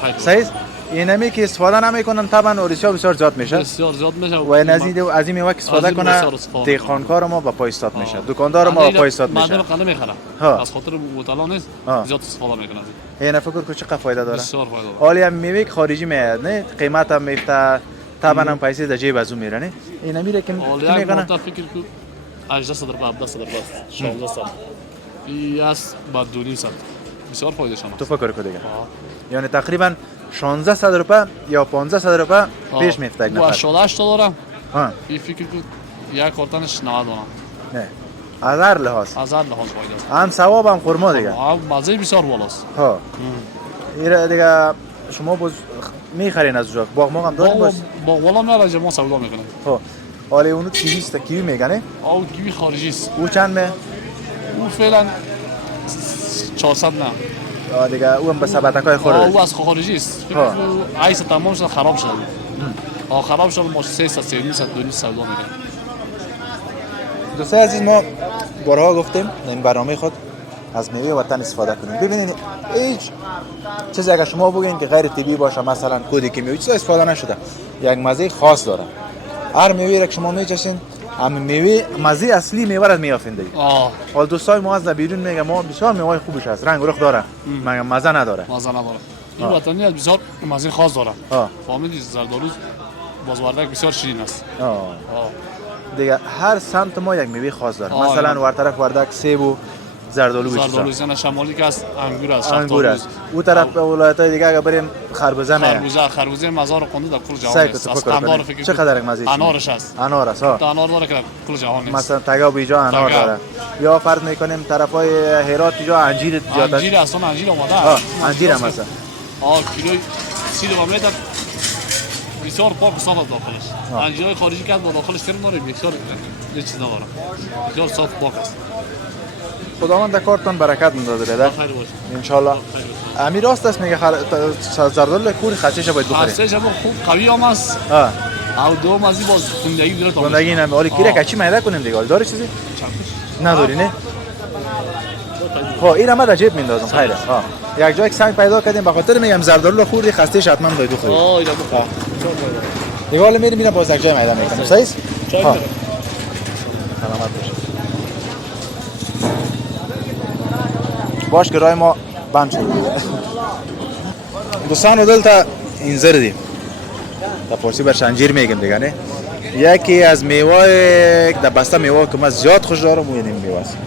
خیلی صحیح؟ اینمی که استفاده نمیکنن طبعا عروسی‌ها بسیار زیاد میشه. بسیار زیاد میشه و از این میوه که استفاده کنه دهقانکار ما با پای استاد میشه. دکاندار ما با پای استاد میشه. مردم قلم میخره. از خاطر هتل‌ها نیست زیاد استفاده میکنه. این فکر کنم چقدر فایده داره. بسیار فایده داره. حالی هم میوه خارجی میاد نه قیمت هم میفته طبعا هم پیسه در جیب از اون میره نه. اینا میره که میکنه. فکر کنم 18 صدر به 17 صدر بس 16 صدر. از با 2.5 صدر. بسیار فایده شما. تو فکر کن دیگه. یعنی تقریبا 1600 روپیه یا 1500 روپیه پیش میفته یک نفر. 18 دلار. این فکر کن یک کارتنش 90 دلار. نه. از هر لحاظ. از هر لحاظ فایده. هم ثواب هم خرما دیگه. مزه بسیار بالاست. این دیگه شما باز میخرین از اونجا. باغ ما هم داریم باز. باغ والا میاد ما سودا میکنه. حالا اونو کیوی است کیوی میگنه؟ او کیوی خارجی است. او چند می؟ او فعلا 400 نه. دیگه او هم به سبتکای خورده. او از خارجی است. عیس تمام شد خراب شد. خراب شد ما 300 300 سودا میکنه. دوستان عزیز ما بارها گفتیم این برنامه خود از میوه وطن استفاده کنیم. ببینید هیچ چیزی اگر شما بگین که غیر طبیعی باشه مثلا کودی کیمیایی چیزا استفاده نشده یک مزه خاص داره. هر میوه را که شما میچشین هم میوه مزه اصلی میوه را میافین دیگه. حال دوستای ما از بیرون میگه ما بسیار میوه خوبش است رنگ و رخ داره مگر مزه نداره. مزه نداره. این وطنی از بسیار مزه خاص داره. فهمیدی زردآلو باز وردک بسیار شیرین است. دیگه هر سمت ما یک میوه خاص داره. مثلا ور طرف وردک سیب و زردآلو بیشتر. زردآلو شمالی که است انگور است. انگور است. اون طرف ولایت‌های دیگه اگر بریم خربوزه نه. خربوزه مزار خونده در کل جهان است. استاندار فکر چقدر مزه انارش است. انار است انار داره که کل جهان است. مثلا تگا بیجا انار داره. یا فرض میکنیم طرفای هرات جا انجیر زیاد است. انجیر اصلا انجیر اومده. انجیر هم مثلا. کیلوی 30 میلیون بسیار پاک و صاف است داخلش. انجیرهای خارجی که با داخلش تر نداره بسیار یه چیز نداره. بسیار صاف پاک است. خداوند در کارتون برکت می‌داده بدر. ان شاء الله. امیر راست است میگه زردآلو کوری خاصش باید بخوریم. خاصش خوب قوی هم است. او دو مزی باز زندگی داره تا. زندگی نمی. ولی کیره کچی میده کنیم دیگه. داره چیزی؟ نداری نه؟ خب این هم در جیب میندازم خیره. یک جای سنگ پیدا کردیم به خاطر میگم زردآلو خوردی خستهش حتما باید بخوریم. دیگه حالا میریم باز یک جای میده میکنیم. صحیح؟ سلامت باش. باش که رای ما بند شد. دوستان دلتا اینجا دیم. تا پرسی برش انجیر میگم دیگه نه. یکی از میوه در بسته میوه که من زیاد خوش دارم و این میوه است.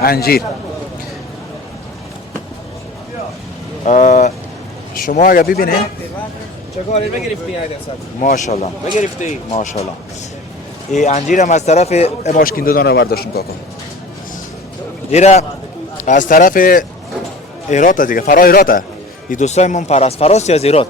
انجیر. شما اگر ببینید چکاری بگرفتی اگر صد ماشاءالله بگرفتی ماشاءالله این انجیر هم از طرف ماشکیندو دانه برداشتیم کاکا ایرا از طرف ایرات دیگه فرا ایراته این دوستای من فراس یا از ایرات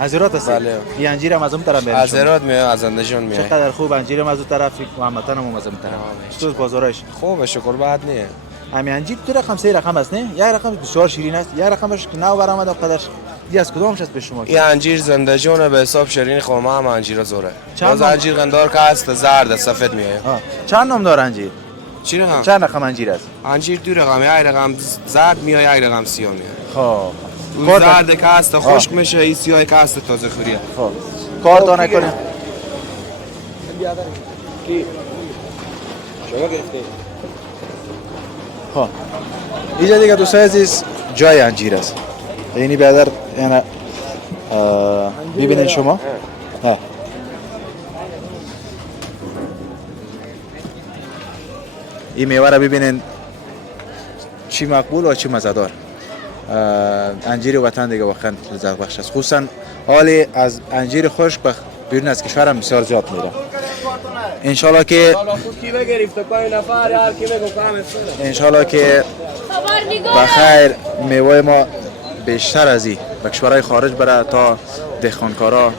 از ایرات است بله این انجیر هم از اون طرف میاد از ایرات میاد از اندشون میاد چقدر خوب انجیر هم از اون طرف محمدتان هم از اون طرف تو بازارش خوبه شکر بعد نه همین انجیر دو رقم سه رقم است نه یک رقم بسیار شیرین است یک رقمش که نو برآمد قدرش دی از کدامش است به شما این انجیر زنده جونه به حساب شیرین خورما هم انجیر زوره باز انجیر قندار که هست زرد سفید میاد چند نام داره انجیر چی رقم چند رقم انجیر است انجیر دو رقم یک رقم زرد میاد یک رقم سیاه میاد خب اون زرد که هست خشک میشه این سیاه که هست تازه خوریه خب کار تا نکنه کی شما گرفته خب اینجا دیگه دوستای عزیز جای انجیر است یعنی بیادر یعنی ببینید شما این میوه را ببینید چی مقبول و چی مزه‌دار انجیر وطن دیگه واقعا لذت بخش است خصوصا حالی از انجیر خشک بیرون از کشور هم بسیار زیاد میره انشالله که انشالله که بخیر میوه ما بیشتر از این به کشورهای خارج بره تا دهقانکارا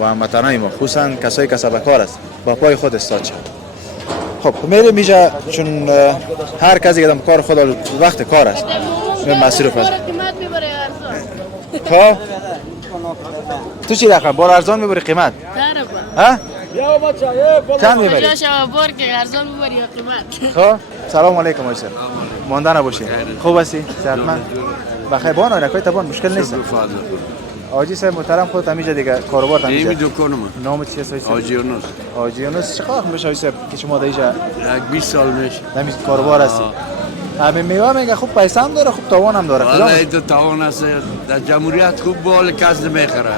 و هموطنای ما خصوصا کسایی که سبکار است با پای خود استاد شد خب میریم اینجا چون هر کسی که کار خود وقت کار است مصرف است خب تو چی رقم بار ارزان میبری قیمت ها چند میبری؟ بار که ارزان ببری یا قیمت. خب سلام علیکم آقای صاحب. مانده نباشین. خوب هستی؟ صحتمند؟ بخیر بان آنکای تبان مشکل نیست. آجی صاحب محترم خودت همینجا دیگه کاروبار همینجا. ایمی دکانم. نامت چیه آقای صاحب؟ آجی یونس. آجی یونس چقدر میشه آقای صاحب که شما اینجا؟ 20 سال میشه. همین کاروبار هستی. همین میوه میگه خوب پیسه هم داره خوب تاوان هم داره. والا ایت تاوان است. در جمهوریت خوب بال کس نمیخره.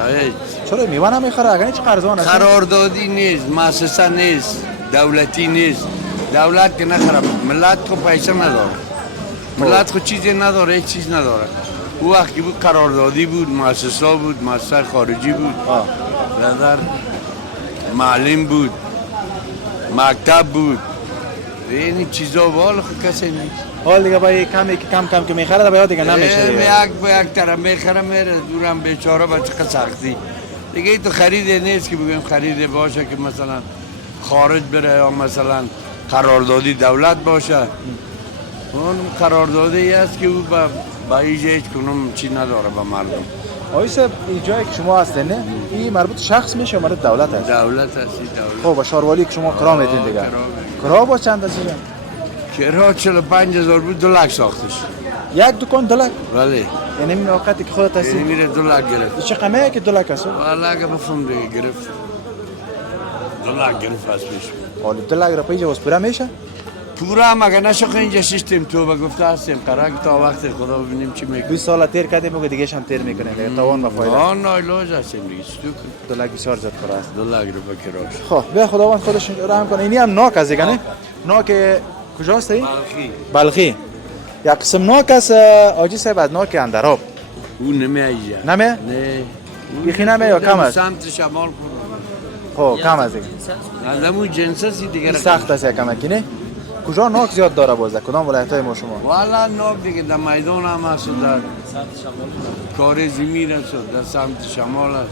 چرا میوه نمیخره؟ اگر چه قرضان است؟ قراردادی نیست، مؤسسه نیست، دولتی نیست. دولت که نخره، ملت خود پیسه نداره. ملت خود چیزی نداره، هیچ چیز نداره. او وقتی بود قراردادی بود، مؤسسه بود، مؤسسه خارجی بود. نظر معلم بود، مکتب بود. این چیزا والا خود کسی نیست. حال دیگه با کم کم که میخره باید دیگه نمیشه. به یک طرف میخره میره دورم بیچاره با چقدر سختی. دیگه تو خرید نیست که بگیم خرید باشه که مثلا خارج بره یا مثلا قراردادی دولت باشه. اون قراردادی است که او با ایجا هیچ کنم چی نداره با مردم. آقای صاحب این جایی که شما هستین نه این مربوط شخص میشه یا مربوط دولت هست؟ دولت هستی دولت. خب با شاروالی که شما کرا میتین دیگه. کرا با چند هست دیگه؟ کرا 45,000 بود 2 لک ساختش. یک دکان 2 لک؟ بله. یعنی این وقتی که خودت هستی؟ میره 2 لک گرفت. چه قیمه که 2 لک هست؟ والا اگه بفهم دیگه گرفت. 2 لک گرفت از پیش. حالا 2 لک را پیجا پورا میشه؟ پورا هم اگه نشه اینجا سیستم تو با گفته هستیم قرار که تا وقت خدا ببینیم چی میکنه. 2 سال تیر کردیم و دیگه هم تیر میکنه دیگه تاوان و فایده. آن نایلوز هستیم دیگه چطور 2 لک بسیار زیاد کرا است. 2 لک رو بکراش. خب به خداوند خودش رحم کنه. اینی هم ناک از دیگه نه؟ ناک کجاست این؟ بلخی. یک قسم ناک است آجی صاحب از ناک اندراب. اون نمیایه. نمی؟ نه. بیخی نمی یا کم است؟ سمت شمال خب کم از دیگه. از همون جنس هستی دیگه. سخت است یکم نه؟ کجا ناک زیاد داره بازه؟ کدام ولایت‌های ما شما؟ والا ناک دیگه در میدان هم هست در کار زمین هست در سمت شمال هست.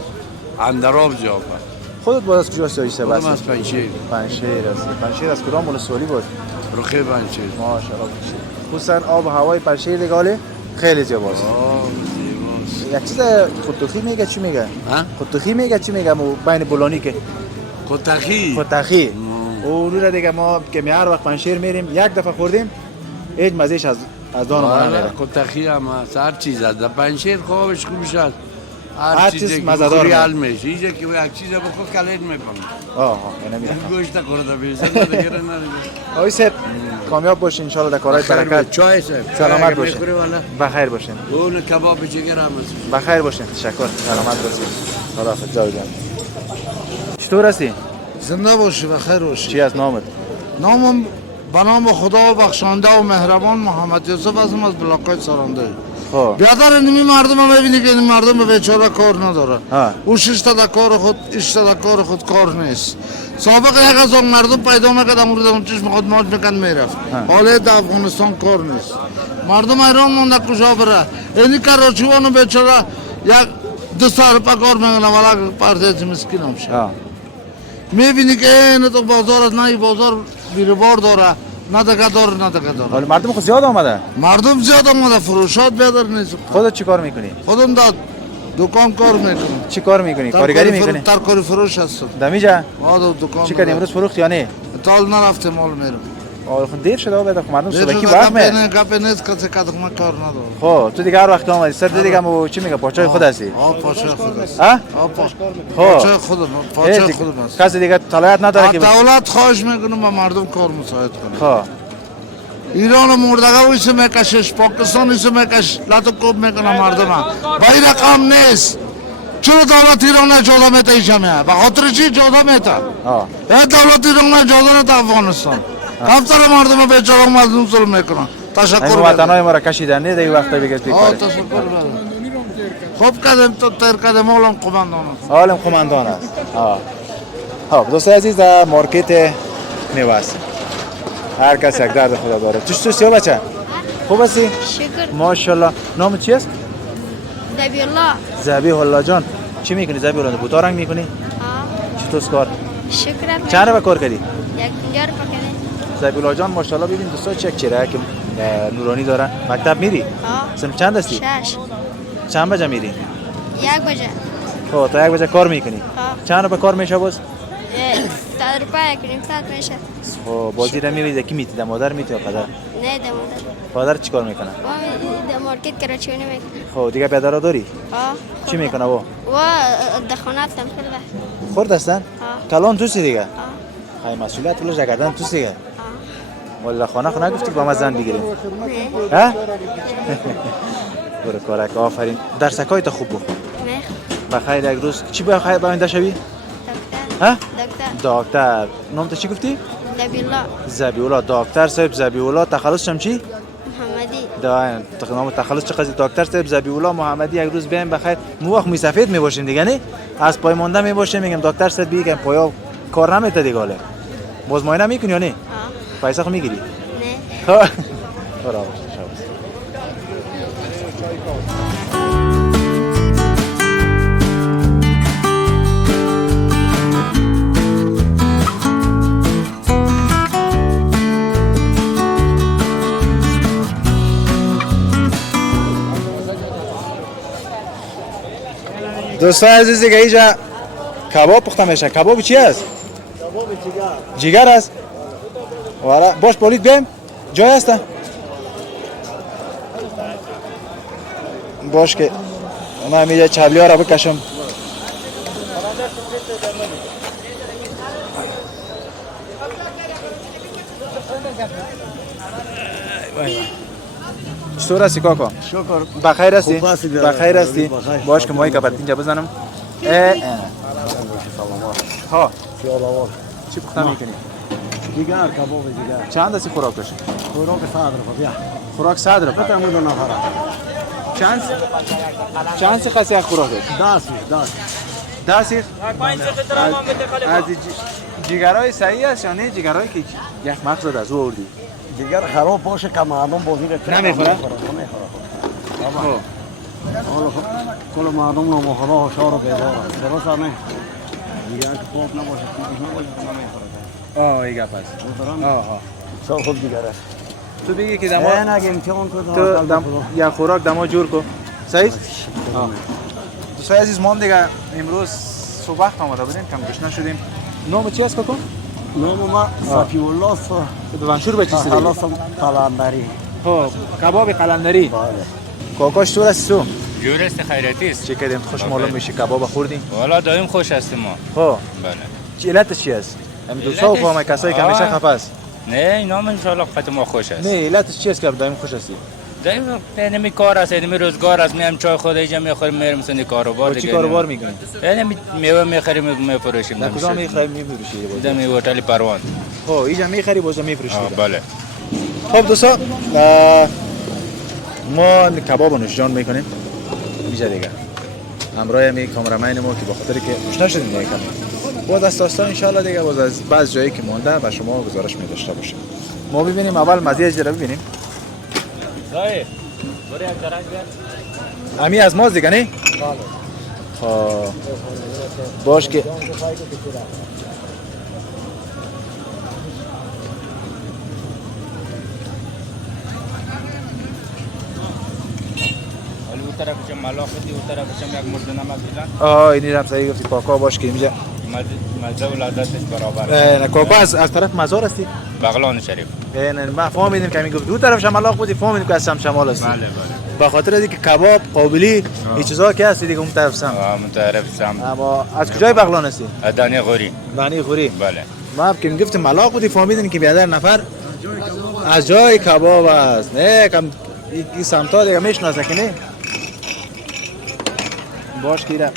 اندراب زیاد است. خودت باز از کجاست آجی صاحب؟ خودم از پنشیر. پنشیر است. پنشیر از کدام ولسوالی بود؟ رخی پنشیر. ماشاءالله پنشیر. خصوصا آب و هوای پنشیر دیگه خیلی زیباست. یک چیز خودتخی میگه چی میگه؟ خودتخی میگه چی میگه بین بولانی که؟ خودتخی. او رو دیگه ما که هر وقت پنشیر میریم یک دفعه خوردیم هیچ مزهش از دان ما نمیره. خودتخی هم هست هر چیز هست. در پنشیر خوابش خوب شد. هر چیز مزه‌دار میشه. اینجا که یک چیز بخور کلید میکنه. یعنی گوشت خورده بیزن دیگه نداره. آقای صاحب کامیاب باشین ان شاء الله در کارهای برکت. چای صاحب. سلامت باشین. بخیر باشین. اون کباب جگر هم هست. بخیر باشین. تشکر. سلامت باشین. خداحافظ جان. چطور هستی؟ زنده باشی و خیر باشی. چی از نامت؟ نامم به نام خدا بخشنده و مهربان محمد یوسف هستم از بلاکای سرانده. بیادر اینمی مردم هم ببینی که این مردم به بیچاره کار نداره. او 6 تا کار خود 8 تا کار خود کار نیست. سابق یک از اون مردم پیدا میکرد امروز اون چشم خود ماج میکرد میرفت. حالا در افغانستان کار نیست. مردم ایران مونده کجا بره. اینی کراچیوان بیچاره یک 200 روپیه کار میکنه ولی پردیس مسکین میشه. میبینی که این تو بازار نه بازار بیروبار داره نه دگه داره نه دگه داره. حالا مردم خود زیاد آمده؟ مردم زیاد آمده فروشات بیادر نیست. خودت چی کار میکنی؟ خودم در دکان کار میکنم. چی کار میکنی؟ کارگری میکنی؟ ترکاری فروش هستم. دمیجا؟ دکان. چی کردی امروز فروخت یا نه؟ تال نرفته مال میرم. خود دیر شده بعد مردم صبحی وقت میاد. گپ نیست کسی که ما کار نداره. خب تو دیگه هر وقت اومدی سر دیگه مو چی میگه پاچای خود هستی؟ پاچای خود است. پاچای خودم پاچای خودم است. کسی دیگه طلایت نداره که دولت خواهش میکنم به مردم کار مساعد کنه. خب ایران مردگا ویس میکشش پاکستان ویس میکش لاتو کوب میکنه مردم با این رقم نیست. چرا دولت ایران اجازه میده ایشا میاد؟ به خاطر چی اجازه میده؟ دولت ایران اجازه نده افغانستان. همسر مردم بیچاره مظلوم ظلم میکنن. تشکر این وطنای ما را کشیدن نه دیگه وقتا بگید بیکاره. تشکر بله. خوب کردیم تو تر کردیم حالم قماندان است. حالم قماندان است. خب دوستای عزیز در مارکت میوه است. هر کس یک درد خدا داره. چطوری بچه؟ خوب هستی؟ شکر. ماشاءالله. نام چی است؟ ذبیح الله. ذبیح الله جان. چی میکنی ذبیح الله؟ بوتا رنگ میکنی؟ چطور کار؟ شکر. چند رو کار کردی؟ 1000 روپیه. ذبیح الله جان ماشاءالله ببین دوستا چک چهره که نورانی دارن. مکتب میری؟ سن چند هستی؟ 6. چند بجه میری؟ 1 بجه. خب تا 1 بجه کار میکنی؟ چند رو کار میشه باز؟ 70 روپये کنیم صد میشه. خب بازی را می‌بینید کی می‌تیده مادر می‌تیده پدر؟ نه دمادر. پدر چیکار میکنه؟ و در مارکت کراچیونی میکنه. خب دیگه پدر داری؟ آه. چی میکنه و؟ و دخانات هم خورده. خورد هستن؟ آه. کلان توسی دیگه؟ آه. های مسئولیت ولش کردن توسی دیگه؟ والله خانه خو نگفتی با ما زن بگیریم؟ نه. ها؟ برو کارک آفرین. درسکای تو خوب بخون. بخیر یک روز چی بخیر باینده شوی؟ ها؟ دکتر. نام تو چی گفتی؟ زبیولا. زبیولا. دکتر صاحب زبیولا تخلص چم چی؟ محمدی. داین نام تخلص چه قضیه دکتر صاحب زبیولا محمدی یک روز بیایم بخیر مو وقت می سفید می باشیم دیگه نه از پای مونده می باشیم میگم دکتر صاحب بگم پایا کار نمیته دیگه حالا باز معاینه میکنی یا نه؟ پیسه خو میگیری؟ نه. برو دوستان عزیز دیگه اینجا کباب پخته میشه. کباب چی است؟ کباب جگر. جگر است؟ واره باش پولید بیم جای است؟ باش که من میگه چبلی ها را بکشم. چطور هستی کاکا؟ شکر. بخیر هستی؟ خوب هستی؟ بخیر هستی؟ باش که مایی کباب اینجا بزنم. ها چی پخته میکنی؟ جگر کباب جگر. چند هستی خوراکش؟ خوراک 100 روپیه بیا. خوراک 100 روپیه. بتم دو نفره. چند خاصی از خوراکش؟ 10 سیخ. از جگرهای صحیح است یا نه جگرهایی که یک مقصد از او آوردی؟ جگر خراب باشه که مردم بازی رو نمیخوره؟ کل مردم نامخوره هشار و بیدار است. درست نه؟ جگر که خوب نباشه آه ایگه پس. آها. شو خود جگر است. تو بگی که دما نه امتحان کن تو یا خوراک دما جور کو. صحیح؟ دوستای عزیز ما دیگه امروز صبح وقت آمده بودیم کم گشنه شدیم. نام چی است کاکا؟ نام ما صفی الله است. تو منشور به چی سری؟ قلندری. خب کباب قلندری. بله. کاکاش تو است تو؟ جور است خیراتی است. چه کردیم خوش معلوم میشه کباب خوردیم؟ والا دایم خوش هستیم ما. خب بله. چی علتش چی است؟ همین دوستا و فهم کسایی که همیشه خفه است. نه اینا من ان شاء الله خاطر ما خوش است. نه علتش چی است که دایم خوش هستی؟ دایم نمی کار است نمی روزگار است میام چای خود اینجا میخوریم میریم مثلا کاروبار دیگه. چی کاروبار میکنید؟ یعنی میوه میخریم میفروشیم. در کجا میخریم میفروشید؟ در هتل پروان. خب اینجا میخری بازم میفروشید. بله. خب دوستا ما کباب نوشجان میکنیم اینجا دیگه همراه می کامرامین ما که به خاطر که گوش نشدیم دیگه بعد از داستان ان شاء الله دیگه باز از بعض جایی که مونده به شما گزارش می داشته باشیم. ما ببینیم اول مزه اجرا ببینیم. زای برای یک درک بیار. امی از ماست دیگه نه؟ خب باش که طرفش ملاق بدی اون طرفش یک مرد نمک بدن. اینی هم صحیح گفتی کاکا باش که اینجا مزه و لذتش برابر. نه کاکا از طرف مزار هستی؟ بغلان شریف. نه ما فهمیدیم که میگفت دو طرف ملاق بودی فهمیدیم که از شمال هستی. بله بله. به خاطر اینکه کباب قابلی این چیزا که هستی دیگه اون طرف سم. اون طرف سم. اما از کجای بغلان هستی؟ دانی غوری. دانی غوری. بله. ما که میگفتیم ملاق بودی فهمیدیم که بیادر نفر از جای کباب است. نه کم این سمتا دیگه میشناسه که نه. باش کیره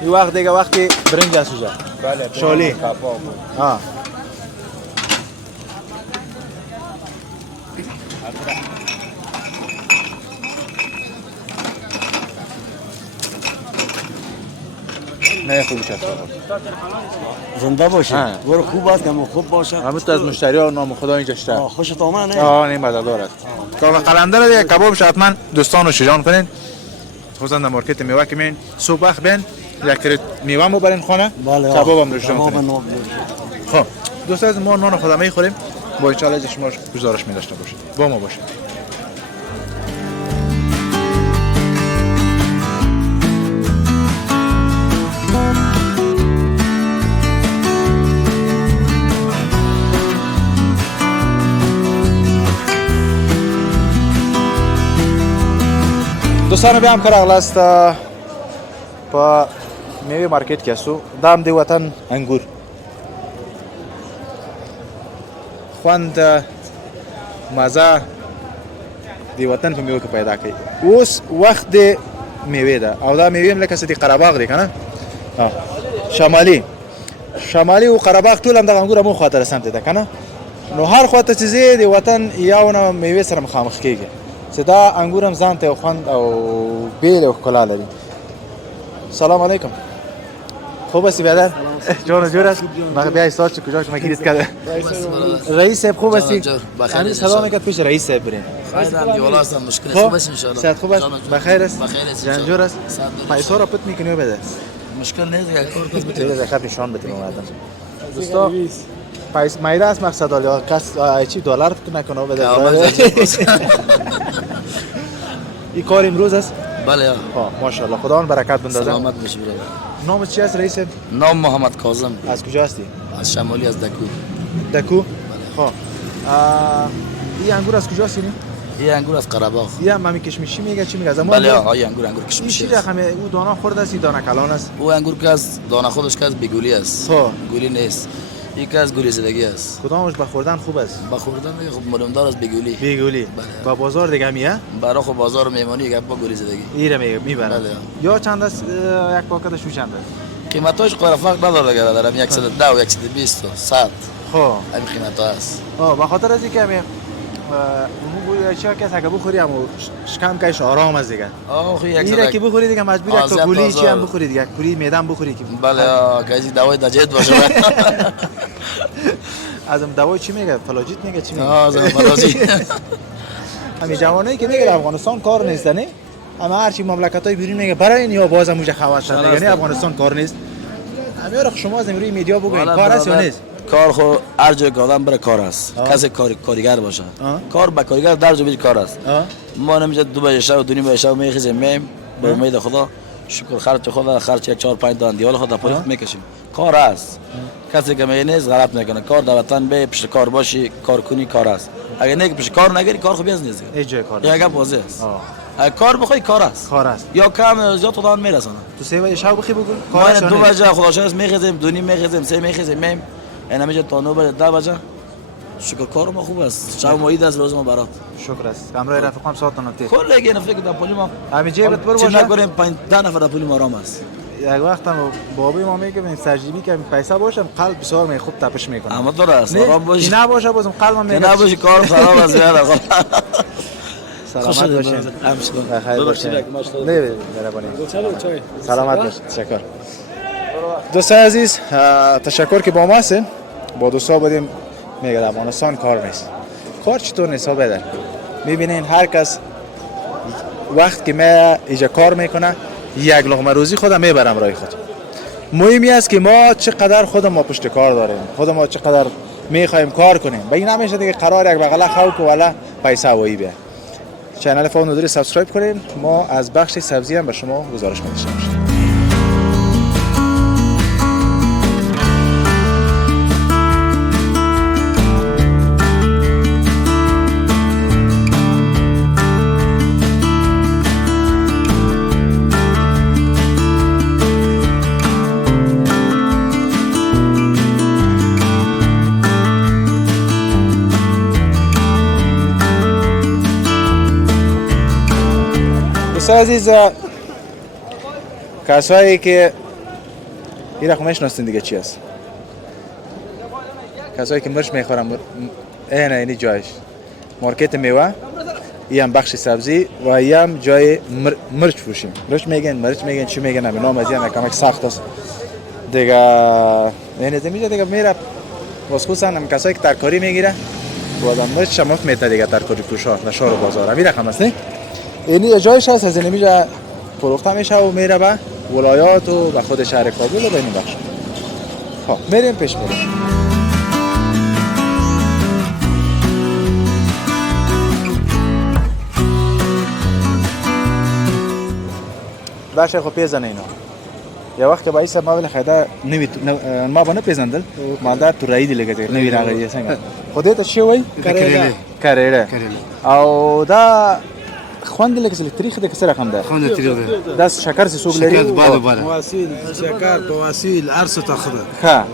این وقت دیگه وقتی برنج است اونجا بله شالی نه خوب شد زنده باشه برو خوب است که خوب باشه همه تو از مشتری ها نام خدا اینجا شده خوشت آمد نه؟ نه مزه‌دار است کاغ قلندر دیگه کبابش حتما دوستان رو شجاع کنین خصوصا در مارکت میوه که میین صبح وقت بین یک کریت میوه مو برین خانه کباب هم روشن کنین خب دوستان ما نان خدا میخوریم با ان شاء الله شما گزارش می داشته باشید با ما باشید دوستان بیا هم که راغلاست په میوې مارکیټ کې یاستو دا هم د وطن انګور خوند مزه د وطن په میوه کې پیدا کوي اوس وخت د میوې ده او دا میوې هم لکه څه د قرهباغ دی که نه شمالي او قرهباغ ټول هم دغه انګور همون خواته سمت ده که نه نو هر خواته چې ځې د وطن یو نه میوې سره مخامخ کېږي چې دا انګور هم ځان ته یو خوند او بیل او ښکلا لري سلام علیکم خوب هستی برادر؟ جان جور است؟ من بیا ایستاد چه کجا شما گیرید کرده؟ رئیس صاحب خوب هستی؟ همین صدا میکرد پیش رئیس صاحب برین خیرم دیوالا هستم مشکل خوب است انشاءالله صحت خوب است؟ بخیر است؟ جان جور است؟ پیسا را پت میکنی و بده؟ مشکل نیست که کار کس بتونه دیگه خب نشان بده اومدم دوستا پیس مایده است مقصد یا کس چی دلار نکنه و بده این کار امروز است؟ بله ماشاءالله خدا اون برکت بندازه سلامت باشی برادر نام چی است رئیس؟ نام محمد کاظم از کجا هستی؟ از شمالی از دکو دکو؟ خب این انگور از کجا هستی؟ این انگور از قرهباغ این هم همین کشمیشی میگه چی میگه زمان بله های انگور کشمیشی این چی رقمه او دانا خورده است دانا کلان است او انگور که از دانا خودش که از بگولی است گولی نیست این که از گولی زدگی است کدامش به خوردن خوب است به خوردن خوب معلومدار از بگولی بگولی با بازار دیگه میه برای خب بازار میمانی که با گولی زدگی ایره میبره یا چند است یک پاکتش چند است قیمتاش قرار فرق نداره دیگه دارم 110 و 120 و 100 خب همین قیمت است به خاطر از اینکه همین اون چی که اگه بخوری هم شکم کش آرام است دیگه ایره که بخوری دیگه مجبوری یک تا گولی چی هم بخوری دیگه گولی معدم بخوری که بله گازی دوای دجیت باشه ازم دوای چی میگه فلاجیت میگه چی میگه ازم فلاجیت همین جوانایی که میگه افغانستان کار نیست نه اما هر چی مملکت‌های بیرون میگه برای اینیا باز موجه خواست یعنی افغانستان کار نیست همین شما از روی میدیا بگوین کار است یا نیست کار خو هر جای که آدم بره کار است کسی کارگر باشه کار با کارگر در جو بیچ کار است ما نمیشه 2 بجه شب و 2 نیم شب میخیزیم میم به امید خدا شکر خرج خدا خرج 4 5 تا دیوال خدا پولی میکشیم کار است کسی که میگه نیست غلط میکنه کار در وطن به پیش کار باشی کار کنی کار است اگه نه پیش کار نگیری کار خوبی نیست هیچ جای کار یا گپ واضح است کار بخوای کار است یا کم زیاد خدا میرسونه تو 3 بجه شب بخی بگو کار است 2 بجه خدا شانس میخیزیم 2 نیم میخیزیم 3 میخیزیم میم اینا میشه تا 9 بجه 10 بجه شکر کار ما خوب است شب ما عید است روز ما برات شکر است کامرای رفیقم ساعت نوتی کل یک نفر که در پولی ما همین جیبت پر باشه چه نکنیم 10 نفر در پولی ما آرام است یک وقت هم بابی ما میگه این سرجیبی که پیسه باشه قلب بسیار می خوب تپش میکنه اما درست آرام باش نه باشه بازم قلبم میگه نه باشه کار خراب است زیاد سلامت باشین بخیر باشین نه مهربانی سلامت باشین تشکر دوستان عزیز تشکر که با ما هستین با دوستا بودیم میگه افغانستان کار نیست کار چطور نیست بدر میبینین هر کس وقت که ما اینجا کار میکنه یک لقمه روزی خودم میبرم رای خود مهمی است که ما چقدر خودم ما پشت کار داریم خودم ما چقدر میخوایم کار کنیم به این نمیشه دیگه قرار یک بغله خوک ولا پیسه وایی بیه چنل فون نداری سابسکرایب کنین ما از بخش سبزی هم به شما گزارش میدیم عزیز کسایی که این رقم میشناسین دیگه چی است کسایی که مرچ میخورن اینی جایش مارکت میوه این هم بخش سبزی و این هم جای مرچ فروشیم مرچ میگن چی میگن همین نام از این کمک سخت است دیگه یعنی زمینجا دیگه میره خصوصا هم کسایی که ترکاری میگیره و آدم مرچ شماف میته دیگه ترکاری فروشا نشار و بازار همین رقم است نه اینی جایش هست از اینجا فروخته میشه و میره به ولایات و به خود شهر کابل و به این بخش خب میریم پیش بریم باشه خب پیزنه اینا یا وقت که باعث ما ولی خیده ما با نپیزندل مالدار تو رایی دی لگه نوی راغلی څنګه خو دې ته شی وای کریله او دا خوند لکه الکتریک ده کسر رقم ده خوند الکتریک ده دست شکر سی سوق لري شکر بعد بعد وسیل شکر بواسیل ارس تاخذه ها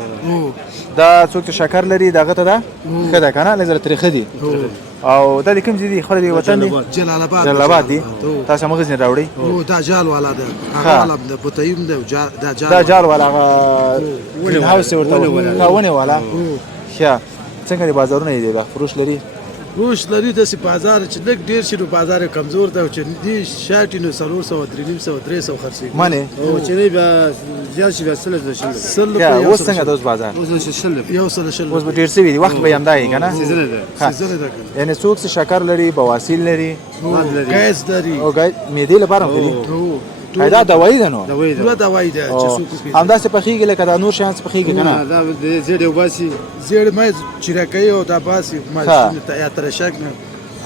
دا څوک شکر لري دغه ته ده خدا کنه نظر تاریخ دي او دا کوم دي خو دي وطن دي جلال آباد دي تاسو موږ زین راوړي او دا جال والا ده هغه د بوتایم ده دا جال والا ونه هاوس ورته ونه والا ښه څنګه دي بازارونه دي فروش لري روش لري د سی بازار چې لګ ډیر شي نو بازار کمزور ده چې دي شاټ نو 300 خرڅي مانه او چې نه بیا زیات شي بیا سل یا اوس څنګه دوس بازار یو سل اوس ډیر سی وي وخت به یمدای کنه سیزن ده یعنی څوک چې شکر لري بواسیل لري ګیس لري او معدې لپاره لري دا دوايي ده نو پورا دوايي ده چې څوک همدا څه پخېږي لکه دا نور شیان څه پخېږي کنه دا زیړ او باسي زیړ مې چیرکای او دا باسي ما یا تر شک نه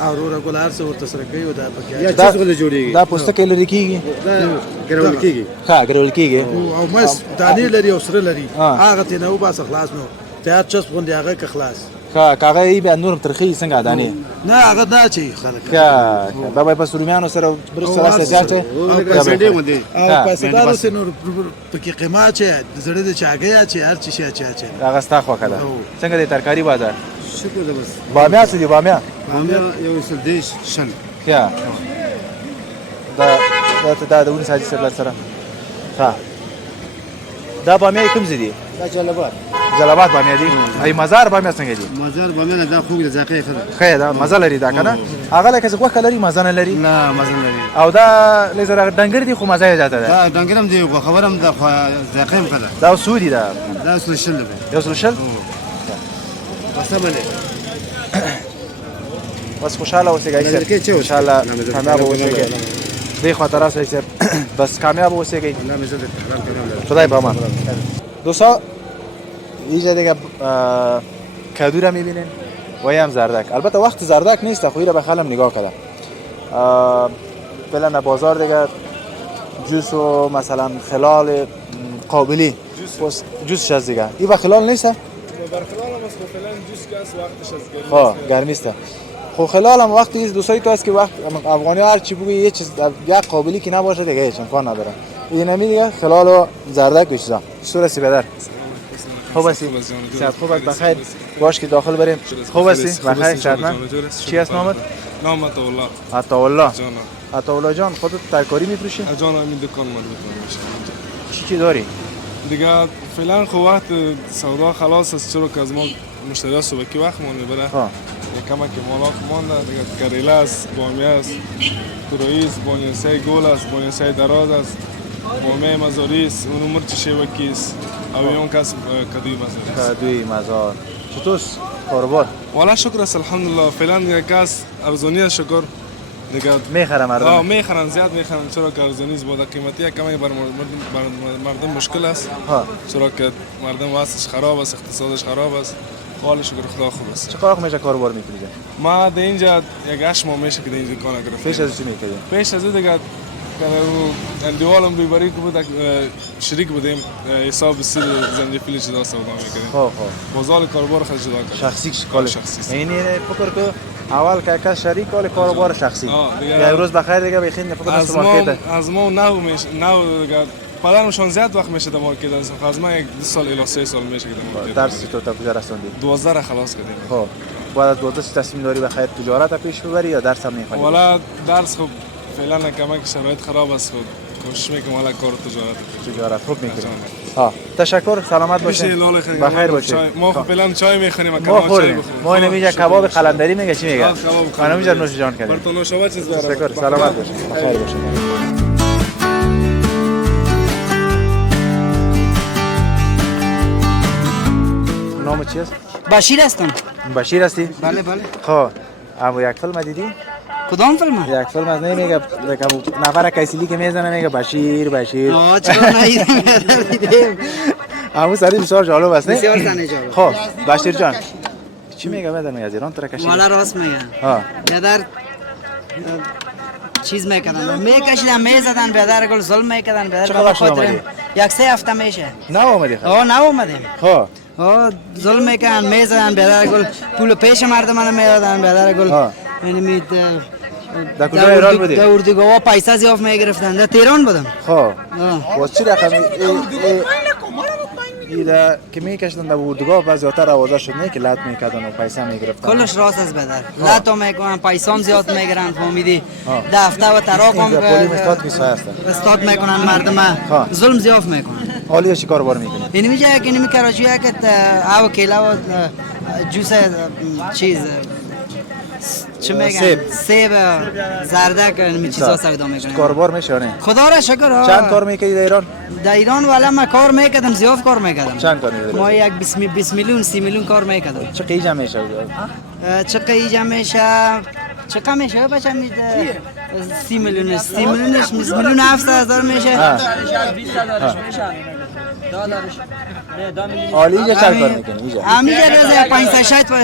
او ورو ګلار سره ورته سره کوي او دا پکې یا څه څه جوړيږي دا پوسټه کې لري کیږي ګرول کیږي ها ګرول کیږي او مې دانی لري او سره لري هغه ته نو باس خلاص نو تیار چس باندې هغه که خلاص کاغه ای به نورم ترخی څنګه ادانه نه هغه دا چی خلک دا به پس رومیانو سره برس سره زیاته او پیسې دارو سره نور پکې قیمت چې زړه د چاګیا چې هر چی چې هغه ستا خو کړه څنګه د ترکاری بازار شکر ده بس بامیا څه دی بامیا یو سل دیش شن کیا دا د ونی ساجي سره ها دا بامیا کوم زدي دا جلبات جلبات بامیا دي ای مزار بامیا څنګه دي مزار بامیا دا خوګ د ځکه خیر دا مزه لري دا کنه هغه لکه څه وخت لري مزه نه لري نه مزه لري او دا لزر ډنګر دي خو مزه یې جاته ده دا ډنګرم دی خو خبرم د ځکه کله دا سودی دا اصل شل دی اصل شل قسمه بس خوشاله اوسئ ګایس ان شاء الله کامیاب اوسئ دی خاطر سره بس کامیاب اوسئ خدای با ما دوستا اینجا دیگه کدو را میبینین و هم زردک البته وقت زردک نیست خویی را به خالم نگاه کرده فعلا بازار دیگه جوس و مثلا خلال قابلی جوسش از دیگه این و خلال نیست؟ بر خلال هم است فعلا جوس که است وقتش از گرمی است خو خلال هم وقتی دوستایی تو است که وقت افغانی هر چی بگی یه چیز یک قابلی که نباشه دیگه هیچ امکان نداره این نمی دیگه خلال و زردک و چیزا صورت سی بدر خوب هستی؟ صحت خوب است بخیر باش که داخل بریم خوب هستی؟ بخیر شادمان چی است نامت؟ نام عطاالله عطاالله عطاالله جان خودت ترکاری میفروشی؟ جان همین دکان مال میکنم چی داری؟ دیگه فعلا خو وقت سودا خلاص است چرا که از ما مشتری صبح کی وقت مون میبره کما که مالات مونده دیگه کریلا است بامیه است کرویز بونیسای گل است بونیسای دراز است بامیه مزاری است اون مرچ شیوکی است او اون کس کدوی مزار کدوی مزار چطور کاروبار والا شکر است الحمدلله فعلا دیگه کس ارزونی شکر دیگه میخرم مردم میخرن زیاد میخرن چرا که ارزونی است بود قیمتی کمی بر مردم مشکل است چرا که مردم واسش خراب است اقتصادش خراب است حال شکر خدا خوب است چه کار میشه کاروبار میکنید ما در اینجا یک 8 ماه میشه که در اینجا کار گرفتم پیش از چی میکنید پیش از دیگه دیوالم بیبری که بود شریک بودیم حساب سیل زنجفیل جدا سودا میکردیم بازار کاروبار خود جدا کرد شخصی یعنی فکر که اول که کس شریک کال کاروبار شخصی یا روز بخیر دیگه بخیر فکر است مارکت از ما نو میشه نو دیگه پدرمشان زیاد وقت میشه در مارکت از ما یک 2 سال الی 3 سال میشه که در مارکت درس تو تا کجا رسوندی 12 خلاص کردیم خب بعد 12 تصمیم داری بخیر تجارت پیش ببری یا درس هم میخوای والا درس خب فعلا کما که شرایط خراب است خود کوشش میکنم والا کار تجارت خوب میکنی تشکر سلامت باشین بخیر باشین ما فعلا چای میخوریم ما اینجا کباب قلندری میگه چی میگه خانم جان نوش جان کردیم برتون نوشابه چیز داره تشکر سلامت باشین بخیر باشین نام چی است؟ بشیر هستم. بشیر هستی؟ بله بله. خب اما یک فیلم دیدی؟ کدام فیلم؟ یک فیلم از نمیگه نفر کیسلی که میزنه میگه بشیر بشیر. آه چرا ندیدیم؟ همون سری بسیار جالب است نه؟ بسیار سنه جالب. خب بشیر جان چی میگه میدونی از ایران ترا کشید؟ والا راست میگه. بیادر چیز میکردن میکشیدن میزدن بیادر گل ظلم میکردن بیادر خاطر یک 3 هفته میشه. نه اومدی خب؟ نه اومدیم. خب ظلم میکردن میزدن بیادر گل پول پیش مردم میدادن بیادر گل یعنی در کجا ایران بودی؟ در اردوگاه پیسه زیاف میگرفتن. در تهران بودم. خب و چی رقمی ایده که میکشتن در اردوگاه بعضی زیادتر آوازه شد نه که لط میکردن و پیسه میگرفتن. کلش راست است بدر. لط میکنن، پیسام زیاد میگیرن، فهمیدی؟ دفته و تراکم پولی مستاد کی سایه است. استاد میکنن مردم. ظلم زیاف میکنن. حالی چی کار میکنن؟ این میگه که این کراچیه که او کیلا و جوس چیز چه میگن؟ سیب زردک این چیزا سودا میکنن. کاربار میشونه. خدا را شکر. چند کار میکنی در ایران؟ در ایران والا ما کار میکردم، زیاد کار میکردم. چند کار میکردم؟ ما یک 20 میلیون 30 میلیون کار میکردم. چه قیجا میشه؟ چه قیجا میشه؟ چه کم میشه بچه میده 30 میلیونش 30 میلیونش 20 میلیون 700,000 میشه. حالی چه کار میکنی اینجا؟ همینجا روز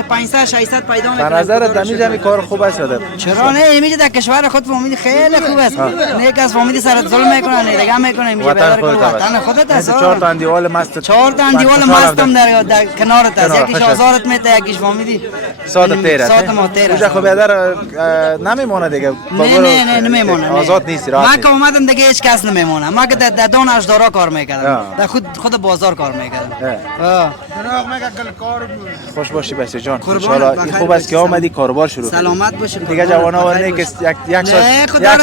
500 600 پیدا میکنم. به نظرت همینجا کار خوب است داد؟ چرا نه؟ اینجا در کشور خود فهمیدی خیلی خوب است. نه کس فهمیدی سر ظلم میکنن، دیگه میکنن اینجا وطن خودت است. 4 تا دیوال مست 4 تا دیوال مستم در کنارت است. یکیش آزارت میته، یکیش فهمیدی ساعت تیر است. ساعت ما تیر است. اونجا خب بیادر نمیمونه دیگه. نه نمیمونه. آزاد نیست راحت. ما که اومدم دیگه هیچ کس نمیمونه. ما که در دون اشدارا کار میکردم. در خود بازار کار میکردم. خوش باشی بچه جان. ان شاء الله خوب است که آمدی کاربار شروع کنی. سلامت باشه. دیگه جوانا ورنه که یک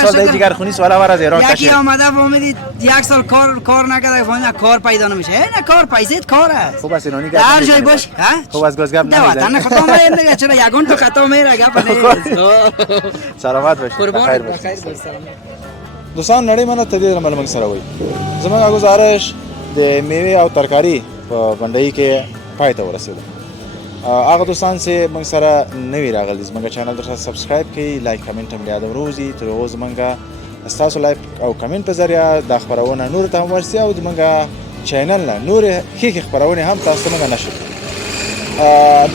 سال دیگر خونی سوال ور از ایران کشید. یکی آمده فهمیدید یک سال کار نکرده فهمیدید کار پیدا نمیشه. نه کار پیسه کار است. خوب است اینونی که هر جای باش. خوب است گزگب نمیزنی. وطن خطا میره دیگه چرا یگون تو خطا میره گپ نه. سلامت باش. قربان بخیر باش. دوستان نړۍ منه تدې رمل موږ سره وي زموږ گزارش د میوه او ترکاری په بندۍ کې پای ته ورسېده هغه دوستان چې موږ سره نوي راغلي زموږ چینل درته سبسکرایب کړئ لایک کمنټ هم یادم روزي تر هغو زموږ ستاسو لایک او کمنټ په ذریعه دا خپرونه نور ته هم ورسي او زموږ چینل نه نور ښې خپرونې هم تاسو موږ نشئ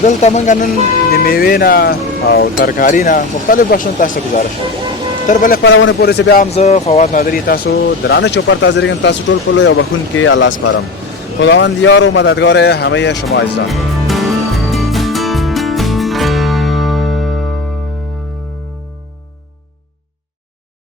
دلته موږ نن د میوې نه او ترکاری نه مختلف بخشونو تاسو ته گزارش وکړو تر بلې خپرونې پورې چې بیا هم زه فواد نادري تاسو درانه چوپر ته حاضر یم تاسو ټول په لوی او بخښونکي الله سپارم خداوند یار و مددگار همه شما عزیزان